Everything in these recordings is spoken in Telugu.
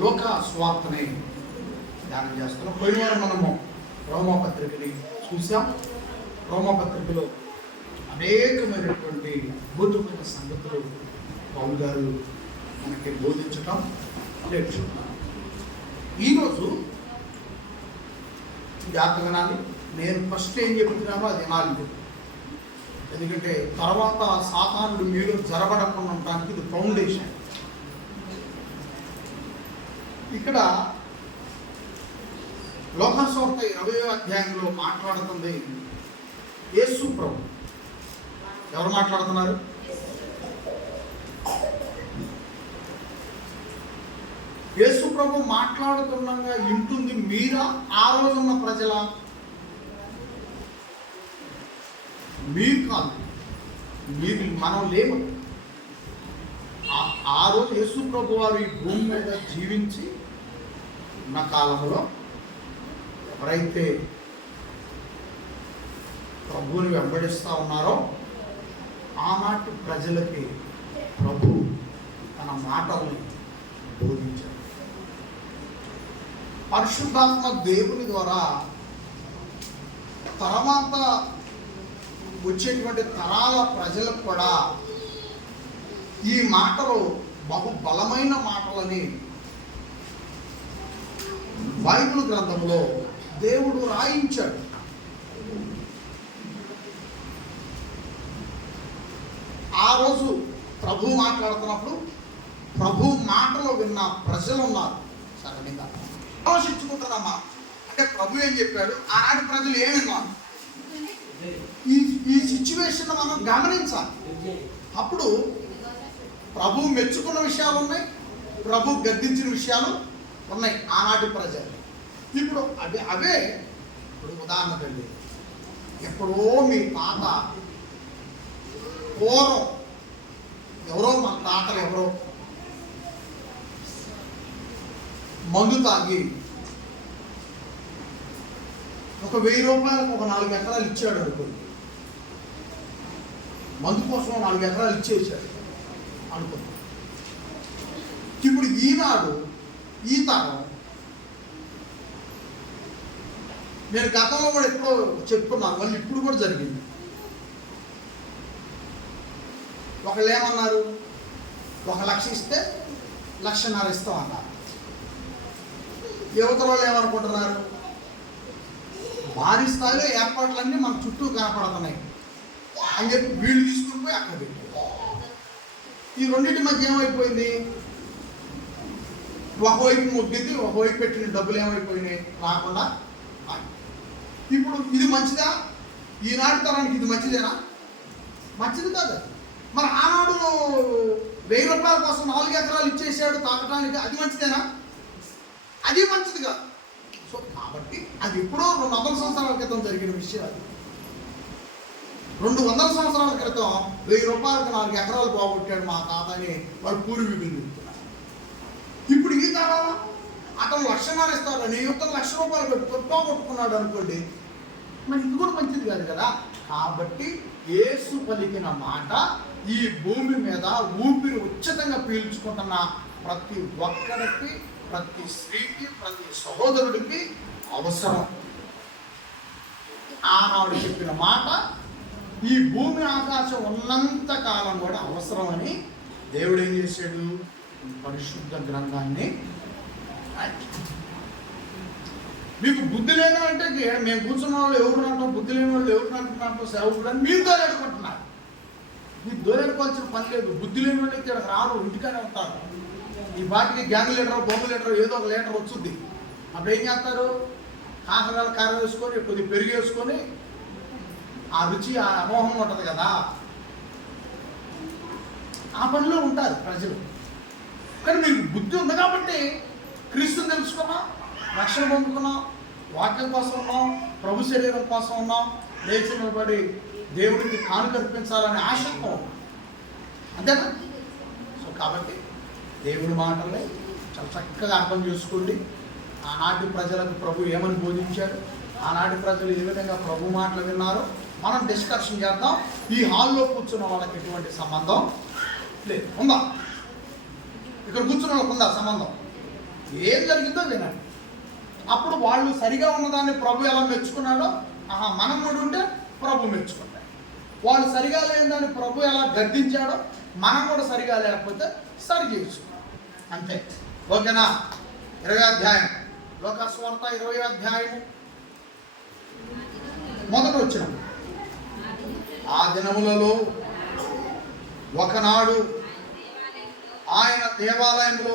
లోకా సువార్తని ధ్యానం చేస్తున్నాం. పోయిన వారం మనము రోమాపత్రికని చూసాం. రోమాపత్రికలో అనేకమైనటువంటి అద్భుతమైన సంగతులు పౌలు గారు మనకి బోధించటం నేర్చుకున్నాం. ఈరోజు జాగ్రత్త వినాలి. నేను ఫస్ట్ ఏం చెప్తున్నానో అది వినాలి. ఎందుకంటే తర్వాత సాతానుడు మీలో జరబడకుండా ఉండడానికి ఇది ఫౌండేషన్. ఇక్కడ లోకాసువార్త 20వ అధ్యాయంలో మాట్లాడుతుంది యేసు ప్రభు. ఎవరు మాట్లాడుతున్నారు? యేసు ప్రభు మాట్లాడుతుండగా వింటుంది మీరా, ఆ రోజున్న ప్రజల? మీరు కాదు, మీరు, మనం లేము. ఆ రోజు యేసు ప్రభు వారు ఈ భూమి మీద జీవించి ఉన్న కాలంలో ఎవరైతే ప్రభువుని వెంబడిస్తూ ఉన్నారో ఆనాటి ప్రజలకి ప్రభు తన మాటల్ని బోధించారు. పరిశుద్ధాత్మ దేవుని ద్వారా తర్వాత వచ్చేటువంటి తరాల ప్రజలకు కూడా ఈ మాటలు బహు బలమైన మాటలని బైబిల్ గ్రంథంలో దేవుడు రాయించాడు. ఆ రోజు ప్రభు మాట్లాడుతున్నప్పుడు ప్రభు మాటలు విన్న ప్రజలు ఉన్నారు. సరళంగా ఆలోచించుకుంటున్నామా అంటే ప్రభు ఏం చెప్పాడు, ఆనాటి ప్రజలు ఏమి విన్నారు, ఈ సిచ్యువేషన్ మనం గమనించాలి. అప్పుడు ప్రభు మెచ్చుకున్న విషయాలు ఉన్నాయి, ప్రభు గద్దించిన విషయాలు ఉన్నాయి ఆనాటి ప్రజలు. ఇప్పుడు అవే ఇప్పుడు ఉదాహరణకండి, ఎప్పుడో మీ తాత పూర్వం ఎవరో మన తాతలు ఎవరో మందు తాగి ఒక 1000 రూపాయలకు ఒక 4 ఎకరాలు ఇచ్చాడు అనుకోండి. మందు కోసం 4 ఎకరాలు ఇచ్చేసాడు అనుకోండి. ఇప్పుడు ఈనాడు ఈ తరం, నేను గతంలో కూడా ఎప్పుడో చెప్పుకున్నాను, మళ్ళీ ఇప్పుడు కూడా జరిగింది. ఒకళ్ళు ఏమన్నారు, 1 లక్ష ఇస్తే 1.5 లక్ష ఇస్తాం అన్నారు. యువత వాళ్ళు ఏమనుకుంటున్నారు, భారీ స్థాయిలో ఏర్పాట్లన్నీ మన చుట్టూ కనపడుతున్నాయి అని చెప్పి వీళ్ళు తీసుకుని పోయి అక్కడ పెట్టారు. ఈ రెండింటి మధ్య ఏమైపోయింది, ఒకవైపు మొగ్గింది, ఒకవైపు పెట్టిన డబ్బులు ఏమైపోయినాయి, రాకుండా. ఇప్పుడు ఇది మంచిదా? ఈనాటి తరానికి ఇది మంచిదేనా? మంచిది కాదు. మరి ఆనాడు 1000 రూపాయల కోసం 4 ఎకరాలు ఇచ్చేసాడు తాగడానికి, అది మంచిదేనా? అది మంచిది కాదు. సో కాబట్టి అది ఎప్పుడో 200 సంవత్సరాల క్రితం జరిగిన విషయం. అది 200 సంవత్సరాల క్రితం 1000 రూపాయలకు 4 ఎకరాలు పోగొట్టాడు మా తాత అని వాళ్ళు పూర్వీకులు చెప్తున్నారు. ఇప్పుడు ఈ తరం అతను 1.5 లక్ష ఇస్తారని యుద్ధం 1 లక్ష రూపాయలు పెట్టి పోగొట్టుకున్నాడు అనుకోండి, మరి ఇది కూడా మంచిది కాదు కదా. కాబట్టి యేసు పలికిన మాట ఈ భూమి మీద ఊపిరి ఉచితంగా పీల్చుకుంటున్న ప్రతి ఒక్కరికి, ప్రతి స్త్రీకి, ప్రతి సహోదరుడికి అవసరం. ఆనాడు చెప్పిన మాట ఈ భూమి ఆకాశం ఉన్నంత కాలం కూడా అవసరం అని దేవుడు ఏం చేశాడు, పరిశుద్ధ గ్రంథాన్ని. మీకు బుద్ధి లేని అంటే మేము కూర్చున్న వాళ్ళు ఎవరు అంటాం, బుద్ధి లేని వాళ్ళు ఎవరు అంటున్నాం, సేవకుడు అని మీరు దోలాడుకుంటున్నారు. మీకు దోలాడుకోవాల్సిన పని లేదు. బుద్ధి లేని వాళ్ళు ఇక్కడ రారు, ఇంటికానే ఉంటారు. ఈ బాటికి గ్యాంగ్ లీటర్, బొమ్మ లీటర్ ఏదో ఒక లీటర్ వచ్చుద్ది. అప్పుడు ఏం చేస్తారు, కాకరాలు కారం వేసుకొని కొద్దిగా పెరుగు వేసుకొని ఆ రుచి, ఆ అమోహం ఉంటుంది కదా, ఆ పనిలో ఉంటారు ప్రజలు. కానీ మీకు బుద్ధి ఉంది కాబట్టి క్రీస్తుని తెలుసుకున్నాం, రక్షణ పొందుకున్నాం, వాక్యం కోసం ఉన్నాం, ప్రభు శరీరం కోసం ఉన్నాం, లేచి నిలబడి దేవుడికి కాను కల్పించాలనే ఆశతో అంతేనా. సో కాబట్టి దేవుడి మాటలే చాలా చక్కగా అర్థం చేసుకోండి. ఆనాటి ప్రజలకు ప్రభు ఏమని బోధించాడు, ఆనాటి ప్రజలు ఏ విధంగా ప్రభు మాటలు విన్నారో మనం డిస్కషన్ చేద్దాం. ఈ హాల్లో కూర్చున్న వాళ్ళకి ఎటువంటి సంబంధం లేదు, ఉందా? ఇక్కడ కూర్చున్న వాళ్ళకి ఉందా సంబంధం? ఏం జరిగిందో వినండి. అప్పుడు వాళ్ళు సరిగా ఉన్నదాన్ని ప్రభు ఎలా మెచ్చుకున్నాడో మనం కూడా ఉంటే ప్రభు మెచ్చుకుంటాడు. వాళ్ళు సరిగా లేని దాన్ని ప్రభు ఎలా గద్దించాడో మనం కూడా సరిగా లేకపోతే సరి చేసుకున్నాం అంతే. ఓకేనా? 20వ అధ్యాయం లోకాసు వార్త 20వ అధ్యాయం మొదటి వచనం. ఆ దినములలో ఒకనాడు ఆయన దేవాలయంలో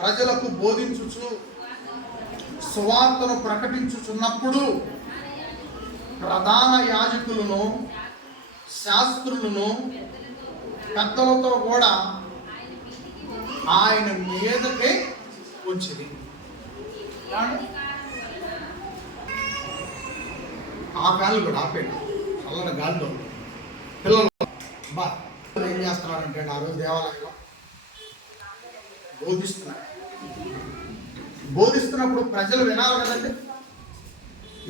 ప్రజలకు బోధించుచు సువార్తను ప్రకటించుచున్నప్పుడు ప్రధాన యాజకులను శాస్త్రులను పెద్దలతో కూడా ఆయన మీదకే వచ్చింది. ఆ గాలి కూడా ఆపేడు, చల్లటి గాలిలో పిల్లలు ఏం చేస్తున్నారంటే ఆ రోజు దేవాలయంలో బోధిస్తున్నప్పుడు ప్రజలు వినాలి కదండి.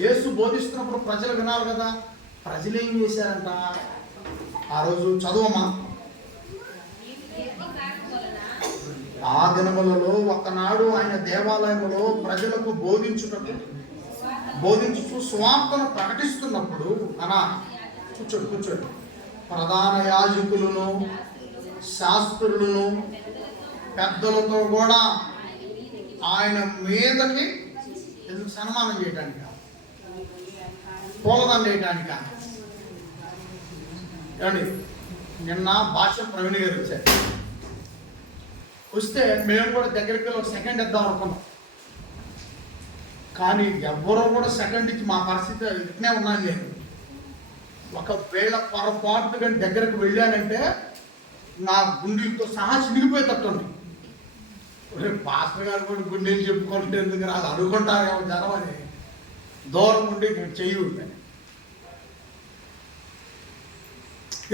యేసు బోధిస్తున్నప్పుడు ప్రజలు వినాలి కదా. ప్రజలు ఏం చేశారంట ఆ రోజు? చదువమ్మా. ఆ దినములలో ఒకనాడు ఆయన దేవాలయములో ప్రజలకు బోధించుచు సువార్తను ప్రకటిస్తున్నప్పుడు కూర్చోండి ప్రధాన యాజకులను శాస్త్రులను పెద్దలతో కూడా ఆయన మీదకి ఎందుకు సన్మానం చేయటానికి, పూలదండ వేయటానిక? ఏమండి, నిన్న భాష ప్రవీణ్ గారు వచ్చారు. వస్తే మేము కూడా దగ్గరికి ఒక సెకండ్ ఇద్దాం అనుకున్నాం. కానీ ఎవ్వరూ కూడా సెకండ్ ఇచ్చి మా పరిస్థితి ఇట్నే ఉన్నాను నేను. ఒకవేళ పొరపాటు కానీ దగ్గరకు వెళ్ళానంటే నా గుండెలతో సహా చినిగిపోయేటట్టుంది. పాస్టర్ గారు కూడా గుండెలు చెప్పుకుంటే ఎందుకు రాదు అనుకుంటారేమో జనం అని దూరం ఉండి చెయ్యి ఉందని.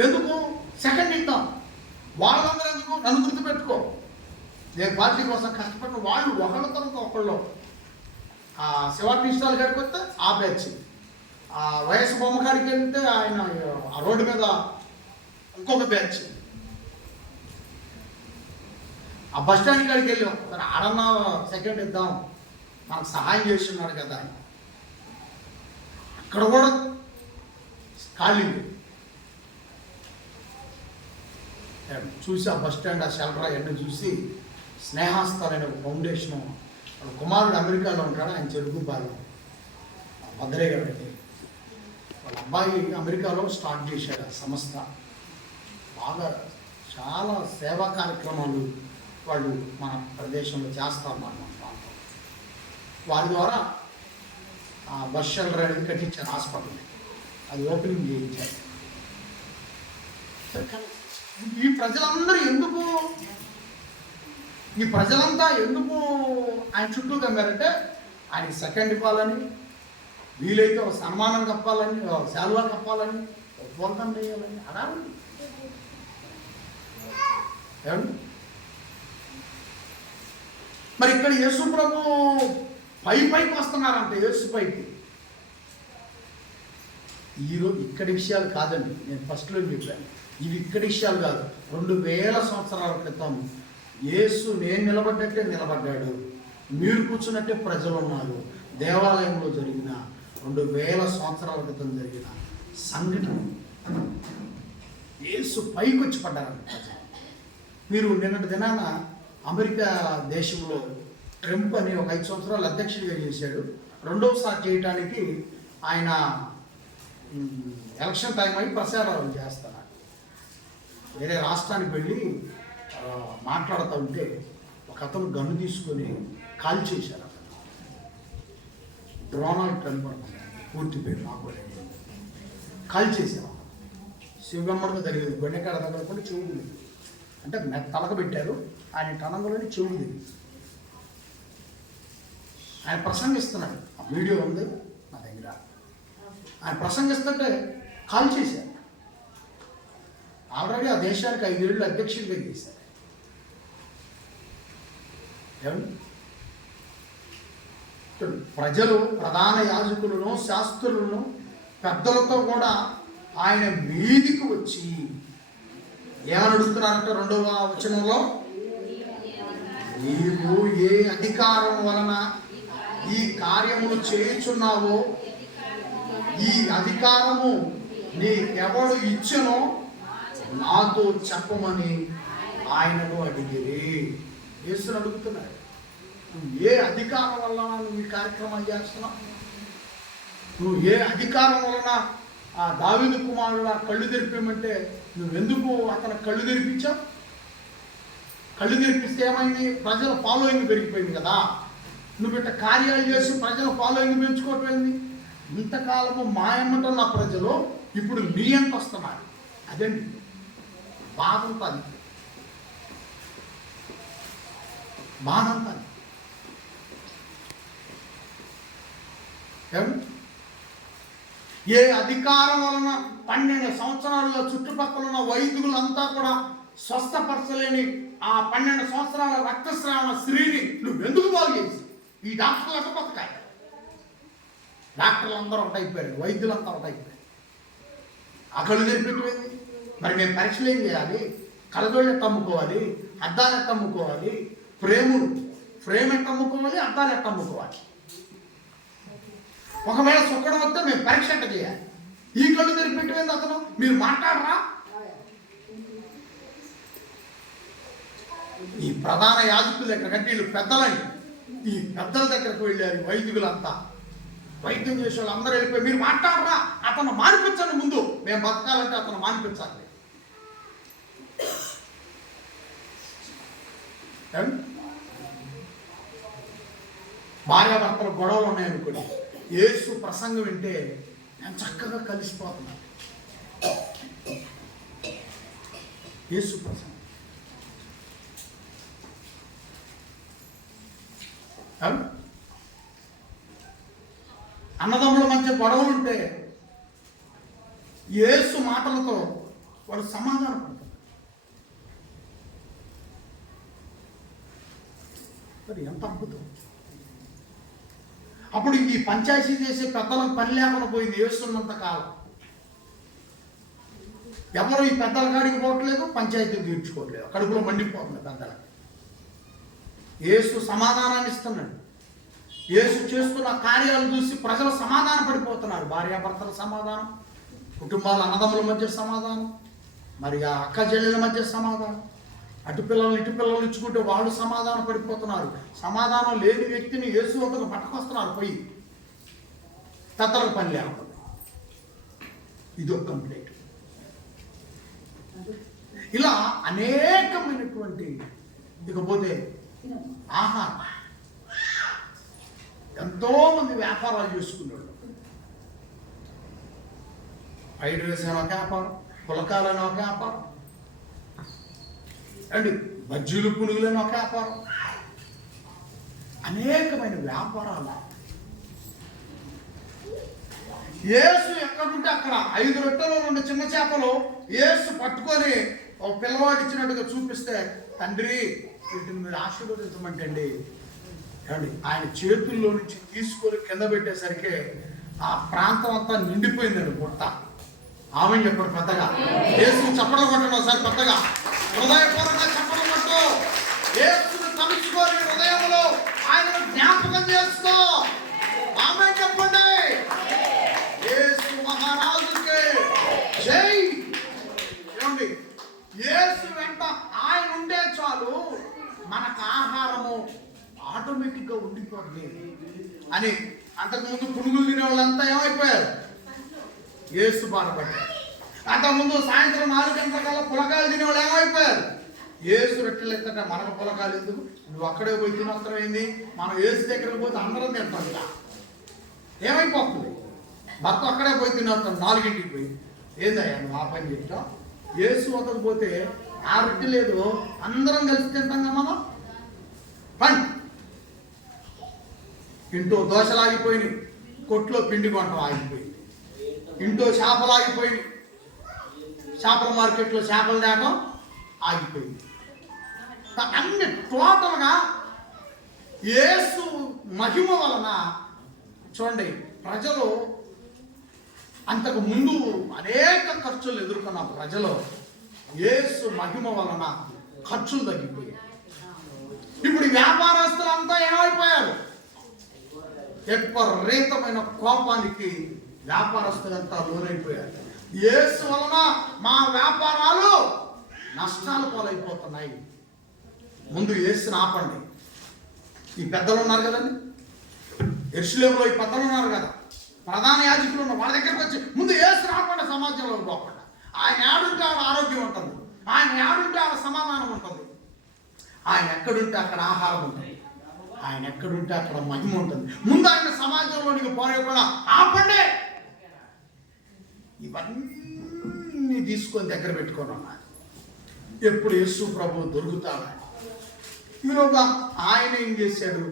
ఎందుకు సెకండ్ ఇద్దాం? వాళ్ళందరూ ఎందుకు? నన్ను గుర్తుపెట్టుకో, నేను పార్టీ కోసం కష్టపడిన వాళ్ళు ఒకళ్ళ తర్వాత ఒకళ్ళు. శివార్టీ ఇష్టాలు కాడికి వస్తే ఆ బ్యాచ్, వయసు బొమ్మ కాడికి వెళ్తే ఆయన ఆ రోడ్డు మీద ఇంకొక బ్యాచ్, ఆ బస్ స్టాండ్ కాడికి వెళ్ళాం. సరే ఆడన్నా సెకండ్ ఇద్దాం, మనకు సహాయం చేస్తున్నాడు కదా. అక్కడ కూడా ఖాళీ చూసి ఆ బస్ స్టాండ్, ఆ షెల్టర్ అవన్నీ చూసి స్నేహాస్థల్ అనే ఒక ఫౌండేషన్, కుమారుడు అమెరికాలో ఉంటాడు, ఆయన చెరుకు బాలు భద్రయ్య గారు అయితే వాళ్ళ అబ్బాయి అమెరికాలో స్టార్ట్ చేశాడు ఆ సంస్థ. బాగా చాలా సేవా కార్యక్రమాలు వాళ్ళు మన ప్రదేశంలో చేస్తారు. మన ప్రాంతం వారి ద్వారా ఆ బస్ షెల్టర్ అనేది కట్టించారు, హాస్పిటల్ అది ఓపెనింగ్ చేయించారు. ఈ ప్రజలందరూ ఎందుకు, ఈ ప్రజలంతా ఎందుకు ఆయన చుట్టూ కమ్మారంటే ఆయనకి సెకండ్ ఇవ్వాలని, వీలైతే ఒక సన్మానం కప్పాలని, శాలువా కప్పాలని, ఒప్పందం చేయాలని అడాలి. మరి ఇక్కడ యేసు ప్రభు పైకి వస్తున్నారంటే యేసు పైకి. ఈరోజు ఇక్కడి విషయాలు కాదండి, నేను ఫస్ట్లో చెప్పాను, ఇవి ఇక్కడి విషయాలు కాదు. 2000 సంవత్సరాల క్రితం యేసు నేను నిలబడ్డట్టే నిలబడ్డాడు, మీరు కూర్చున్నట్టే ప్రజలు ఉన్నారు. దేవాలయంలో జరిగిన 2000 సంవత్సరాల క్రితం జరిగిన సంఘటన. యేసు పైకి వచ్చి పడ్డారంట ప్రజలు. మీరు నిన్నటి దినాన అమెరికా దేశంలో ట్రంప్ అని ఒక 5 సంవత్సరాలు అధ్యక్షుడిగా చేశాడు. రెండవసారి చేయటానికి ఆయన ఎలక్షన్ టైం అయి ప్రచారాలు చేస్తున్నారు. వేరే రాష్ట్రానికి వెళ్ళి మాట్లాడుతూ ఉంటే ఒక అతను గన్ను తీసుకొని కాల్ చేశారు. అతను డొనాల్డ్ ట్రంప్ పూర్తి పేరు నాకు కాల్ చేశారు. శివగమ్మడిగా జరిగేది గొన్నెకాడ తగలకుండా చెవులు అంటే తలక పెట్టారు. ఆయన టనంలోని చెవులు దిగి ఆయన ప్రసంగిస్తున్నాడు. ఆ వీడియో ఉంది నా దగ్గర. ఆయన ప్రసంగిస్తుంటే కాల్ చేశారు. ఆల్రెడీ ఆ దేశానికి 5 ఏళ్ళు అధ్యక్షుడిగా చేశారు. ప్రజలు ప్రధాన యాజకులను శాస్త్రులను పెద్దలతో కూడా ఆయన మీదికి వచ్చి ఏమని అడుగుతున్నారంటే 2వ వచనంలో నీవు ఏ అధికారం వలన ఈ కార్యములు చేయుచున్నావో ఈ అధికారము నీకెవడు ఇచ్చెనో నాతో చెప్పమని ఆయనను అడిగిరి. యేసుని అడుగుతున్నాడు, నువ్వు ఏ అధికారం వలన నువ్వు ఈ కార్యక్రమాలు చేస్తున్నావు? నువ్వు ఏ అధికారం వలన ఆ దావీదు కుమారుడు ఆ కళ్ళు తెరిపేమంటే నువ్వెందుకు అతను కళ్ళు తెరిపించావు? కళ్ళు తెరిపిస్తే ఏమైంది? ప్రజల ఫాలోయింగ్ పెరిగిపోయింది కదా. నువ్వు ఇట్లా కార్యాలు చేసి ప్రజల ఫాలోయింగ్ పెంచుకోవటమైంది. ఇంతకాలము మాయమ్మటన్న ప్రజలు ఇప్పుడు నీ ఎంత వస్తున్నారు. అదండి బాధ ఉంటుంది, బాధ ఉంటుంది. ఏ అధికారం వలన 12 సంవత్సరాలుగా చుట్టుపక్కల ఉన్న వైద్యులంతా కూడా స్వస్థపరచలేని ఆ 12 సంవత్సరాల రక్తస్రావ స్త్రీని నువ్వెందుకు బాగు చేసి? ఈ డాక్టర్లకు బతకాయి. డాక్టర్లు అందరూ ఒకటైపోయారు, వైద్యులంతా ఒకటైపోయారు. ఆ కళ్ళు తెరిపెట్టిపోయింది. మరి మేము పరీక్షలు ఏం చేయాలి? కళ్ళజోళ్ళు ఎట్ట అమ్ముకోవాలి, అద్దాలు ఎట్ట అమ్ముకోవాలి, ఫ్రేమ్ ఎట్ట అమ్ముకోవాలి, అద్దాలు ఎట్ట అమ్ముకోవాలి? ఒకవేళ సుక్కడం వస్తే మేము పరీక్ష ఎట్ట చేయాలి? ఈ కళ్ళు తెరిపెట్టిపోయింది అతను. మీరు మాట్లాడరా? ఈ ప్రధాన యాజకుల దగ్గర కంటే వీళ్ళు పెద్దలని ఈ పెద్దల దగ్గరకు వెళ్ళారు వైద్యులంతా. వైద్యం చేసే వాళ్ళు అందరూ వెళ్ళిపోయి మీరు మాట్లాడరా, అతను మానిపించండి, ముందు మేము బతకాలంటే అతను మానిపించాలి. భార్యాభర్తలు గొడవలు ఉన్నాయనుకోండి, యేసు ప్రసంగం వింటే నేను చక్కగా కలిసిపోతున్నాను. యేసు ప్రసంగం అన్నదమ్ముల మధ్య గొడవలుంటే యేసు మాటలతో వాళ్ళు సమాధానం పడతారు. మరి ఎంత అద్భుతం! అప్పుడు ఈ పంచాయతీ చేసే పెద్దలకు పని లేకుండా పోయింది యేసున్నంత కాలం. ఎవరు ఈ పెద్దల కాడికి పోవట్లేదు, పంచాయతీ తీర్చుకోవట్లేదు, కడుపులో మండిపోతుంది పెద్దలకు. యేసు సమాధానాన్ని ఇస్తున్నాడు. యేసు చేస్తున్న కార్యాలు చూసి ప్రజలు సమాధాన పడిపోతున్నారు. భార్యాభర్తల సమాధానం, కుటుంబాల అన్నదమ్ముల మధ్య సమాధానం, మరి ఆ అక్క చెల్లెల మధ్య సమాధానం, అటు పిల్లలు ఇటు పిల్లలు ఇచ్చుకుంటే వాళ్ళు సమాధానం పడిపోతున్నారు. సమాధానం లేని వ్యక్తిని యేసు వద్దకు పట్టుకొస్తున్నారు పోయి. పెద్దలకు పని లేకుండా ఇదొక కంప్లైంట్. ఇలా అనేకమైనటువంటి, ఇకపోతే ఆహారం, ఎంతోమంది వ్యాపారాలు చేసుకున్నాడు. ఫ్రైడ్ రైస్ అని ఒక వ్యాపారం, పులకాలని ఒక వ్యాపారం, అండి బజ్జీలు పునుగులని ఒక వ్యాపారం, అనేకమైన వ్యాపారాలు. యేసు ఎక్కడుంటే అక్కడ 5 రొట్టెలు 2 చిన్న చేపలు యేసు పట్టుకొని ఒక పిల్లవాడు ఇచ్చినట్టుగా చూపిస్తే, తండ్రి వీటిని మీరు ఆశీర్వదించమంటండి అండి. ఆయన చేతుల్లో నుంచి తీసుకొని కింద పెట్టేసరికి ఆ ప్రాంతం అంతా నిండిపోయిందండి బుట్ట. ఆమె చెప్పడు పెద్దగా. యేసుని చప్పట్లు కొట్టడం ఒకసారి పెద్దగా, హృదయపూర్వకంగా చప్పట్లు కొట్టు. యేసుని తలుచుకొని హృదయంలో ఆయన జ్ఞాపకం చేసుకో. ఆమె చెప్పండి. యేసు మహారాజుకే జై. ఏమండి, యేసు వెంట ఆయన ఉండే చాలు, మనకు ఆహారము ఆటోమేటిక్గా ఉండిపోతుంది అని. అంతకుముందు పునుగులు తినే వాళ్ళంతా ఏమైపోయారు? యేసు బాధపడ్డారు. అంతకుముందు సాయంత్రం 4 గంటల కల్లా పులకాయలు తినేవాళ్ళు ఏమైపోయారు? యేసు రొట్టెలు ఎత్తంటే మనకు పులకాయలు ఎందుకు? నువ్వు అక్కడే పోయి తినవసరం ఏంది? మనం యేసు దగ్గరకు పోతే అందరం తింటాం. ఇలా ఏమైపోతుంది? భర్త అక్కడే పోయి తినవస్తాం 4ంటికి పోయి. ఏందయ్యా నువ్వు ఆ పని చెప్తావు? యేసు వద్దకు పోతే ఆ రొట్టె లేదు, అందరం కలిసి తింటాం మనం. పని ఇంట్లో దోశలు ఆగిపోయినాయి, కొట్లో పిండి కొంటాం ఆగిపోయింది, ఇంట్లో చేపలు ఆగిపోయినాయి, చేపల మార్కెట్లో చేపలు తేవడం ఆగిపోయింది. అన్ని టోటల్గా యేసు మహిమ వలన చూడండి, ప్రజలు అంతకు ముందు అనేక ఖర్చులు ఎదుర్కొన్న ప్రజలు యేసు మహిమ వలన ఖర్చులు తగ్గిపోయాయి. ఇప్పుడు ఈ వ్యాపారస్తులంతా ఏమైపోయారు? విపరీతమైన కోపానికి వ్యాపారస్తులంతా లోనైపోయారు. యేసు వలన మా వ్యాపారాలు నష్టాలు పాలైపోతున్నాయి. ముందు యేసుని ఆపండి. ఈ పెద్దలు ఉన్నారు కదండి, యెరూషలేములో ఈ పెద్దలు ఉన్నారు కదా, ప్రధాన యాజకులు ఉన్నారు. వాళ్ళ దగ్గరికి వచ్చి ముందు యేసుని ఆపండి, సమాజంలో పోకుండా. ఆయన ఏడుంటే ఆడ ఆరోగ్యం ఉంటుంది, ఆయన ఏడుంటే ఆడ సమాధానం ఉంటుంది, ఆయన ఎక్కడుంటే అక్కడ ఆహారం ఉంటుంది, ఆయన ఎక్కడుంటే అక్కడ మహిమ ఉంటుంది. ముందు ఆయన సమాజంలోనికి పోలేకుండా ఆపండి. ఇవన్నీ తీసుకొని దగ్గర పెట్టుకొని ఉన్నారు. ఎప్పుడు యేసు ప్రభు దొరుకుతాడు. ఈలోగా ఆయన ఏం చేశాడు?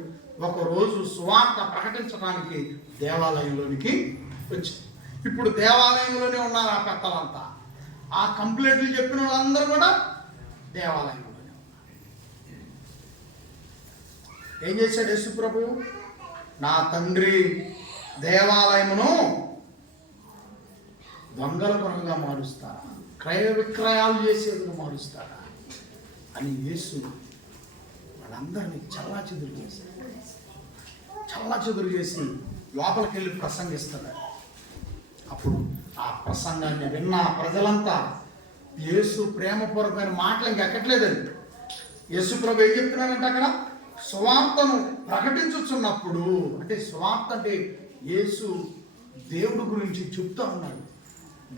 ఒకరోజు సువార్త ప్రకటించడానికి దేవాలయంలోనికి వచ్చి, ఇప్పుడు దేవాలయంలోనే ఉన్నారు ఆ పెద్దలంతా. ఆ కంప్లైంట్లు చెప్పిన వాళ్ళందరూ కూడా దేవాలయంలోనే ఉన్నారు. ఏం చేశాడు యేసు ప్రభు? నా తండ్రి దేవాలయమును దొంగల కొనగా మారుస్తారా, క్రయ విక్రయాలు చేసేందుకు మారుస్తారా అని యేసు వాళ్ళందరినీ చల్లాచెదురు చేసి లోపలికి వెళ్ళి ప్రసంగిస్తున్నాడు. అప్పుడు ఆ ప్రసంగాన్ని విన్న ప్రజలంతా యేసు ప్రేమపూర్వకమైన మాటలు ఇంకెక్కట్లేదండి. యేసు ప్రభు ఏం చెప్తున్నారంటే అక్కడ సువార్తను ప్రకటించుచున్నప్పుడు, అంటే సువార్త అంటే యేసు దేవుడి గురించి చెప్తా ఉన్నాడు.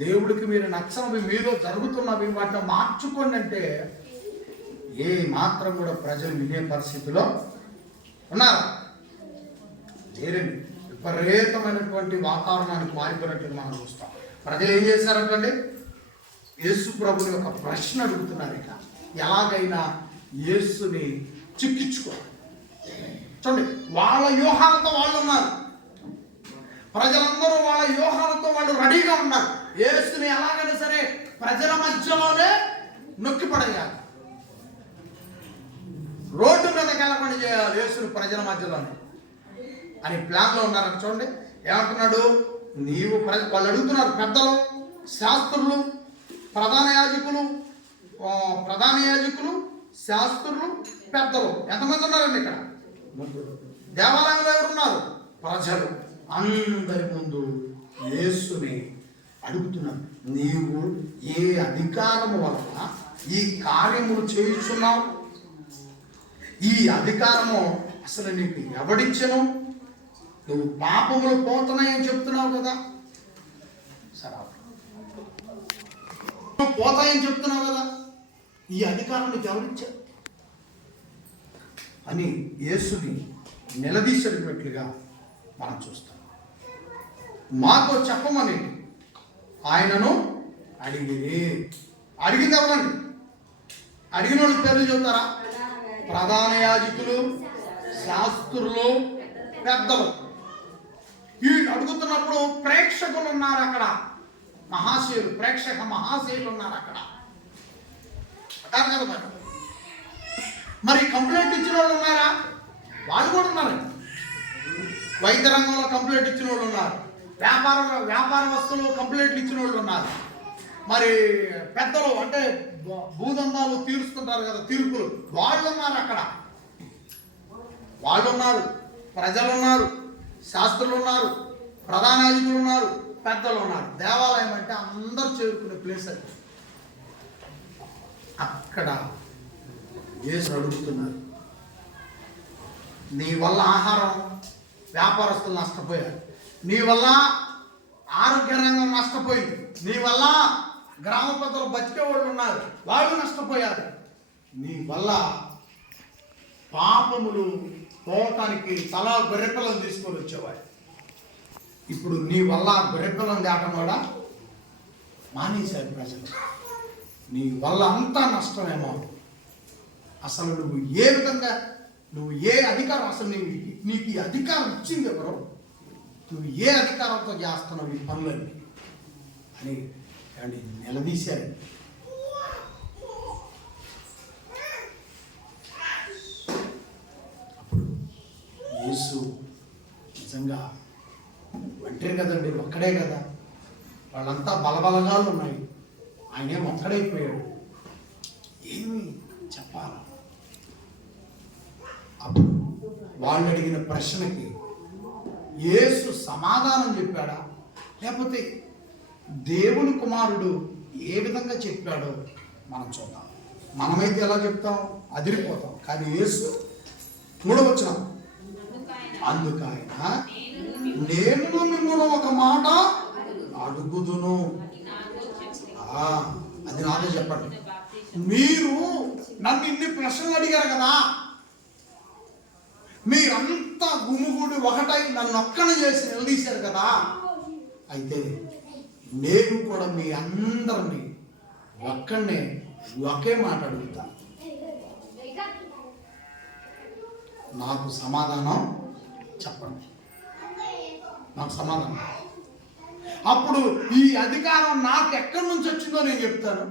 దేవుడికి మీరు నచ్చనివి, మీలో జరుగుతున్నవి వాటిని మార్చుకోండి అంటే ఏ మాత్రం కూడా ప్రజలు వినే పరిస్థితిలో ఉన్నారు లేరండి. విపరీతమైనటువంటి వాతావరణానికి మారిపోయినట్టు మనం చూస్తాం. ప్రజలు ఏం చేశారంటే యేసు ప్రభుని ఒక ప్రశ్న అడుగుతున్నారు. ఇక ఎలాగైనా యేసుని చిక్కించుకోవాలి. చూడండి, వాళ్ళ వ్యూహాలతో వాళ్ళు ఉన్నారు. ప్రజలందరూ వాళ్ళ వ్యూహాలతో వాళ్ళు రెడీగా ఉన్నారు. యేసుని ఎలాగైనా సరే ప్రజల మధ్యలోనే నొక్కి పడేయాలి, రోడ్డు మీదకి వెళ్ళకుండా చేయాలి యేసుని ప్రజల మధ్యలోనే అని ప్లాన్లో ఉన్నారని. చూడండి ఏమంటున్నాడు? నీవు వాళ్ళు అడుగుతున్నారు, పెద్దలు, శాస్త్రులు, ప్రధాన యాజకులు, శాస్త్రులు, పెద్దలు. ఎంతమంది ఉన్నారండి ఇక్కడ? దేవాలయంలో ఎవరున్నారు? ప్రజలు. అందరి ముందు యేసుని అడుగుతున్నారు, నీవు ఏ అధికారము వలన ఈ కార్యములు చేయుచున్నావు? ఈ అధికారము అసలు నీకు ఎవడిచ్చను? నువ్వు పాపములు పోతున్నాయని చెప్తున్నావు కదా, సరే నువ్వు పోతాయని చెప్తున్నావు కదా, ఈ అధికారం నీకు ఎవరిచ్చారు అని యేసుని నిలదీసేటట్లుగా మనం చూస్తాం. మాతో చెప్పమని ఆయనను అడిగింది ఎవరండి? అడిగిన వాళ్ళ పేర్లు చెబుతారా? ప్రధాన యాజకులు, శాస్త్రులు, పెద్దలు. వీళ్ళు అడుగుతున్నప్పుడు ప్రేక్షకులు ఉన్నారు అక్కడ, ప్రేక్షక మహాశయులు ఉన్నారు అక్కడ. అంటారు కదా మరి కంప్లైంట్ ఇచ్చిన వాళ్ళు ఉన్నారా? వాళ్ళు కూడా ఉన్నారు. వైద్య రంగంలో కంప్లైంట్ ఇచ్చిన వాళ్ళు ఉన్నారు, వ్యాపార వస్తువులు కంప్లైంట్లు ఇచ్చిన వాళ్ళు ఉన్నారు. మరి పెద్దలు అంటే భూదందాలు తీరుస్తుంటారు కదా, తీర్పులు, వాళ్ళు ఉన్నారు అక్కడ. వాళ్ళు ఉన్నారు, ప్రజలు ఉన్నారు, శాస్త్రులు ఉన్నారు, ప్రధాన యాజకులు ఉన్నారు, పెద్దలు ఉన్నారు. దేవాలయం అంటే అందరూ చేరుకునే ప్లేస్ అది. అక్కడ యేసు అడుగుతున్నారు, నీ వల్ల ఆహారం వ్యాపారస్తులు నష్టపోయారు, నీ వల్ల ఆరోగ్య రంగం నష్టపోయింది, నీ వల్ల గ్రామ పెద్దలు బతికే వాళ్ళు ఉన్నారు, వాళ్ళు నష్టపోయారు, నీ వల్ల పాపములు పోవటానికి తలా గొర్రెపిల్లను తీసుకొని వచ్చేవాడు. ఇప్పుడు నీ వల్ల గొర్రెపిల్లను దాటం కూడా మానేశారు ప్రజలు. నీ వల్ల అంతా నష్టమేమో. అసలు నువ్వు ఏ విధంగా, నువ్వు ఏ అధికారం, అసలు నీకు ఈ అధికారం ఇచ్చింది ఎవరు? నువ్వు ఏ అధికారంతో చేస్తున్నావు ఈ పనులని అని నిలదీశారు. అప్పుడు యేసు నిజంగా ఒంటరి కదండి, ఒక్కడే కదా, వాళ్ళంతా బలబలగాలు ఉన్నాయి, ఆయనే ఒక్కడైపోయాడు. ఏమి చెప్పాలి? వాళ్ళు అడిగిన ప్రశ్నకి యేసు సమాధానం చెప్పాడా, లేకపోతే దేవుని కుమారుడు ఏ విధంగా చెప్పాడో మనం చూద్దాం. మనమైతే ఎలా చెప్తాం, అదిరిపోతాం. కానీ యేసు 3వ వచనం, అందుకైన నేను మిమ్మల్ని ఒక మాట అడుగుదును, అది నాతో చెప్పండి. మీరు నన్ను ఇన్ని ప్రశ్నలు అడిగారు కదా, మీరంతా గుమిగూడి ఒకటై నన్ను ఒక్కని చేసి నిలదీశారు కదా, అయితే నేను కూడా మీ అందరినీ ఒక్కనే ఒకే మాట అడుగుతా, నాకు సమాధానం చెప్పండి. నాకు సమాధానం. అప్పుడు ఈ అధికారం నాకు ఎక్కడి నుంచి వచ్చిందో నేను చెప్తాను,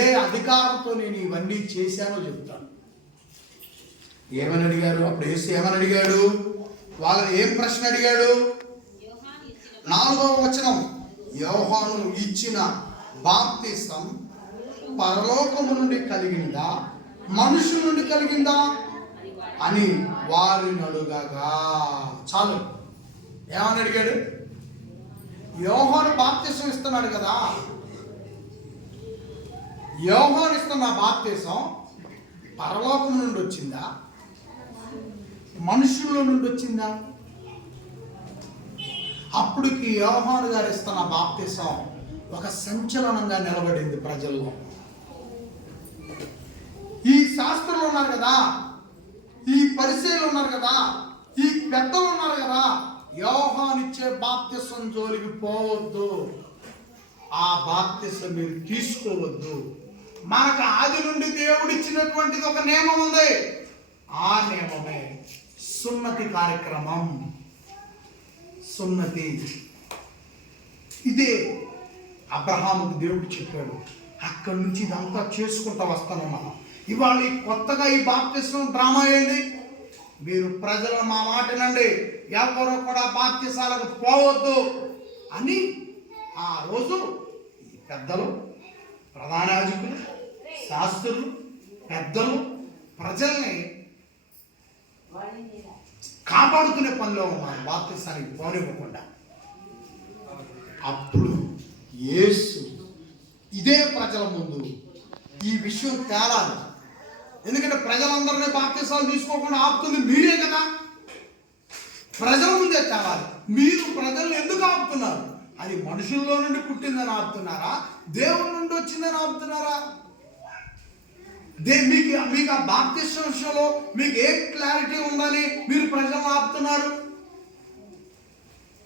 ఏ అధికారంతో నేను ఇవన్నీ చేశానో చెప్తాను. ఏమని అడిగారు అప్పుడు యేసు? ఏమని అడిగాడు? వాళ్ళు ఏం ప్రశ్న అడిగాడు? 4వ వచనం, యోహాను ఇచ్చిన బాప్తిసం పరలోకము నుండి కలిగిందా, మనుషుల నుండి కలిగిందా అని వారిని అడుగగా. చాలు. ఏమని అడిగాడు? యోహాను బాప్తిసం ఇస్తున్నాడు కదా, యోహాను ఇస్తున్న బాప్తిసం పరలోకం నుండి వచ్చిందా, మనుషుల్లో నుండి వచ్చిందా? అప్పటికి యోహాను గారు ఇస్తున్న బాప్తిసం ఒక సంచలనంగా నిలబడింది ప్రజల్లో. ఈ శాస్త్రులు ఉన్నారు కదా, ఈ పరిచయులు ఉన్నారు కదా, ఈ పెద్దలు ఉన్నారు కదా, యోహాను ఇచ్చే బాప్తిసం జోలికి పోవద్దు, ఆ బాప్తిసం మీరు తీసుకోవద్దు. మనకు ఆది నుండి దేవుడు ఇచ్చినటువంటిది ఒక నియమం ఉంది, ఆ నియమమే సున్నతి కార్యక్రమం. సున్నతి ఇదే అబ్రహాముకు దేవుడు చెప్పాడు. అక్కడి నుంచి ఇదంతా చేసుకుంటూ వస్తాను మనం. ఇవాళ కొత్తగా ఈ బాప్తిసం డ్రామా ఏంటి? మీరు ప్రజలు మా మాట వినండి, ఎవరు కూడా బాప్తిసాలకు పోవద్దు అని ఆ రోజు ఈ పెద్దలు, ప్రధాన యాజకులు, శాస్త్రులు, పెద్దలు ప్రజల్ని కాపాడుకునే పనిలో ఉన్నారు, బాప్తిసానికి పోనివ్వకుండా. అప్పుడు యేసు ఇదే ప్రజల ముందు ఈ విషయం తేలాలి. ఎందుకంటే ప్రజలందరినీ బాప్తిసాలు తీసుకోకుండా ఆపుతుంది మీరే కదా, ప్రజల ముందే తేలాలి. మీరు ప్రజలను ఎందుకు ఆపుతున్నారు? అది మనుషుల్లో నుండి పుట్టిందని ఆపుతున్నారా, దేవుడి నుండి వచ్చిందని ఆపుతున్నారా? మీకు ఆ బాప్తిసం విషయంలో మీకు ఏ క్లారిటీ ఉందని మీరు ప్రజలను ఆపుతున్నారు?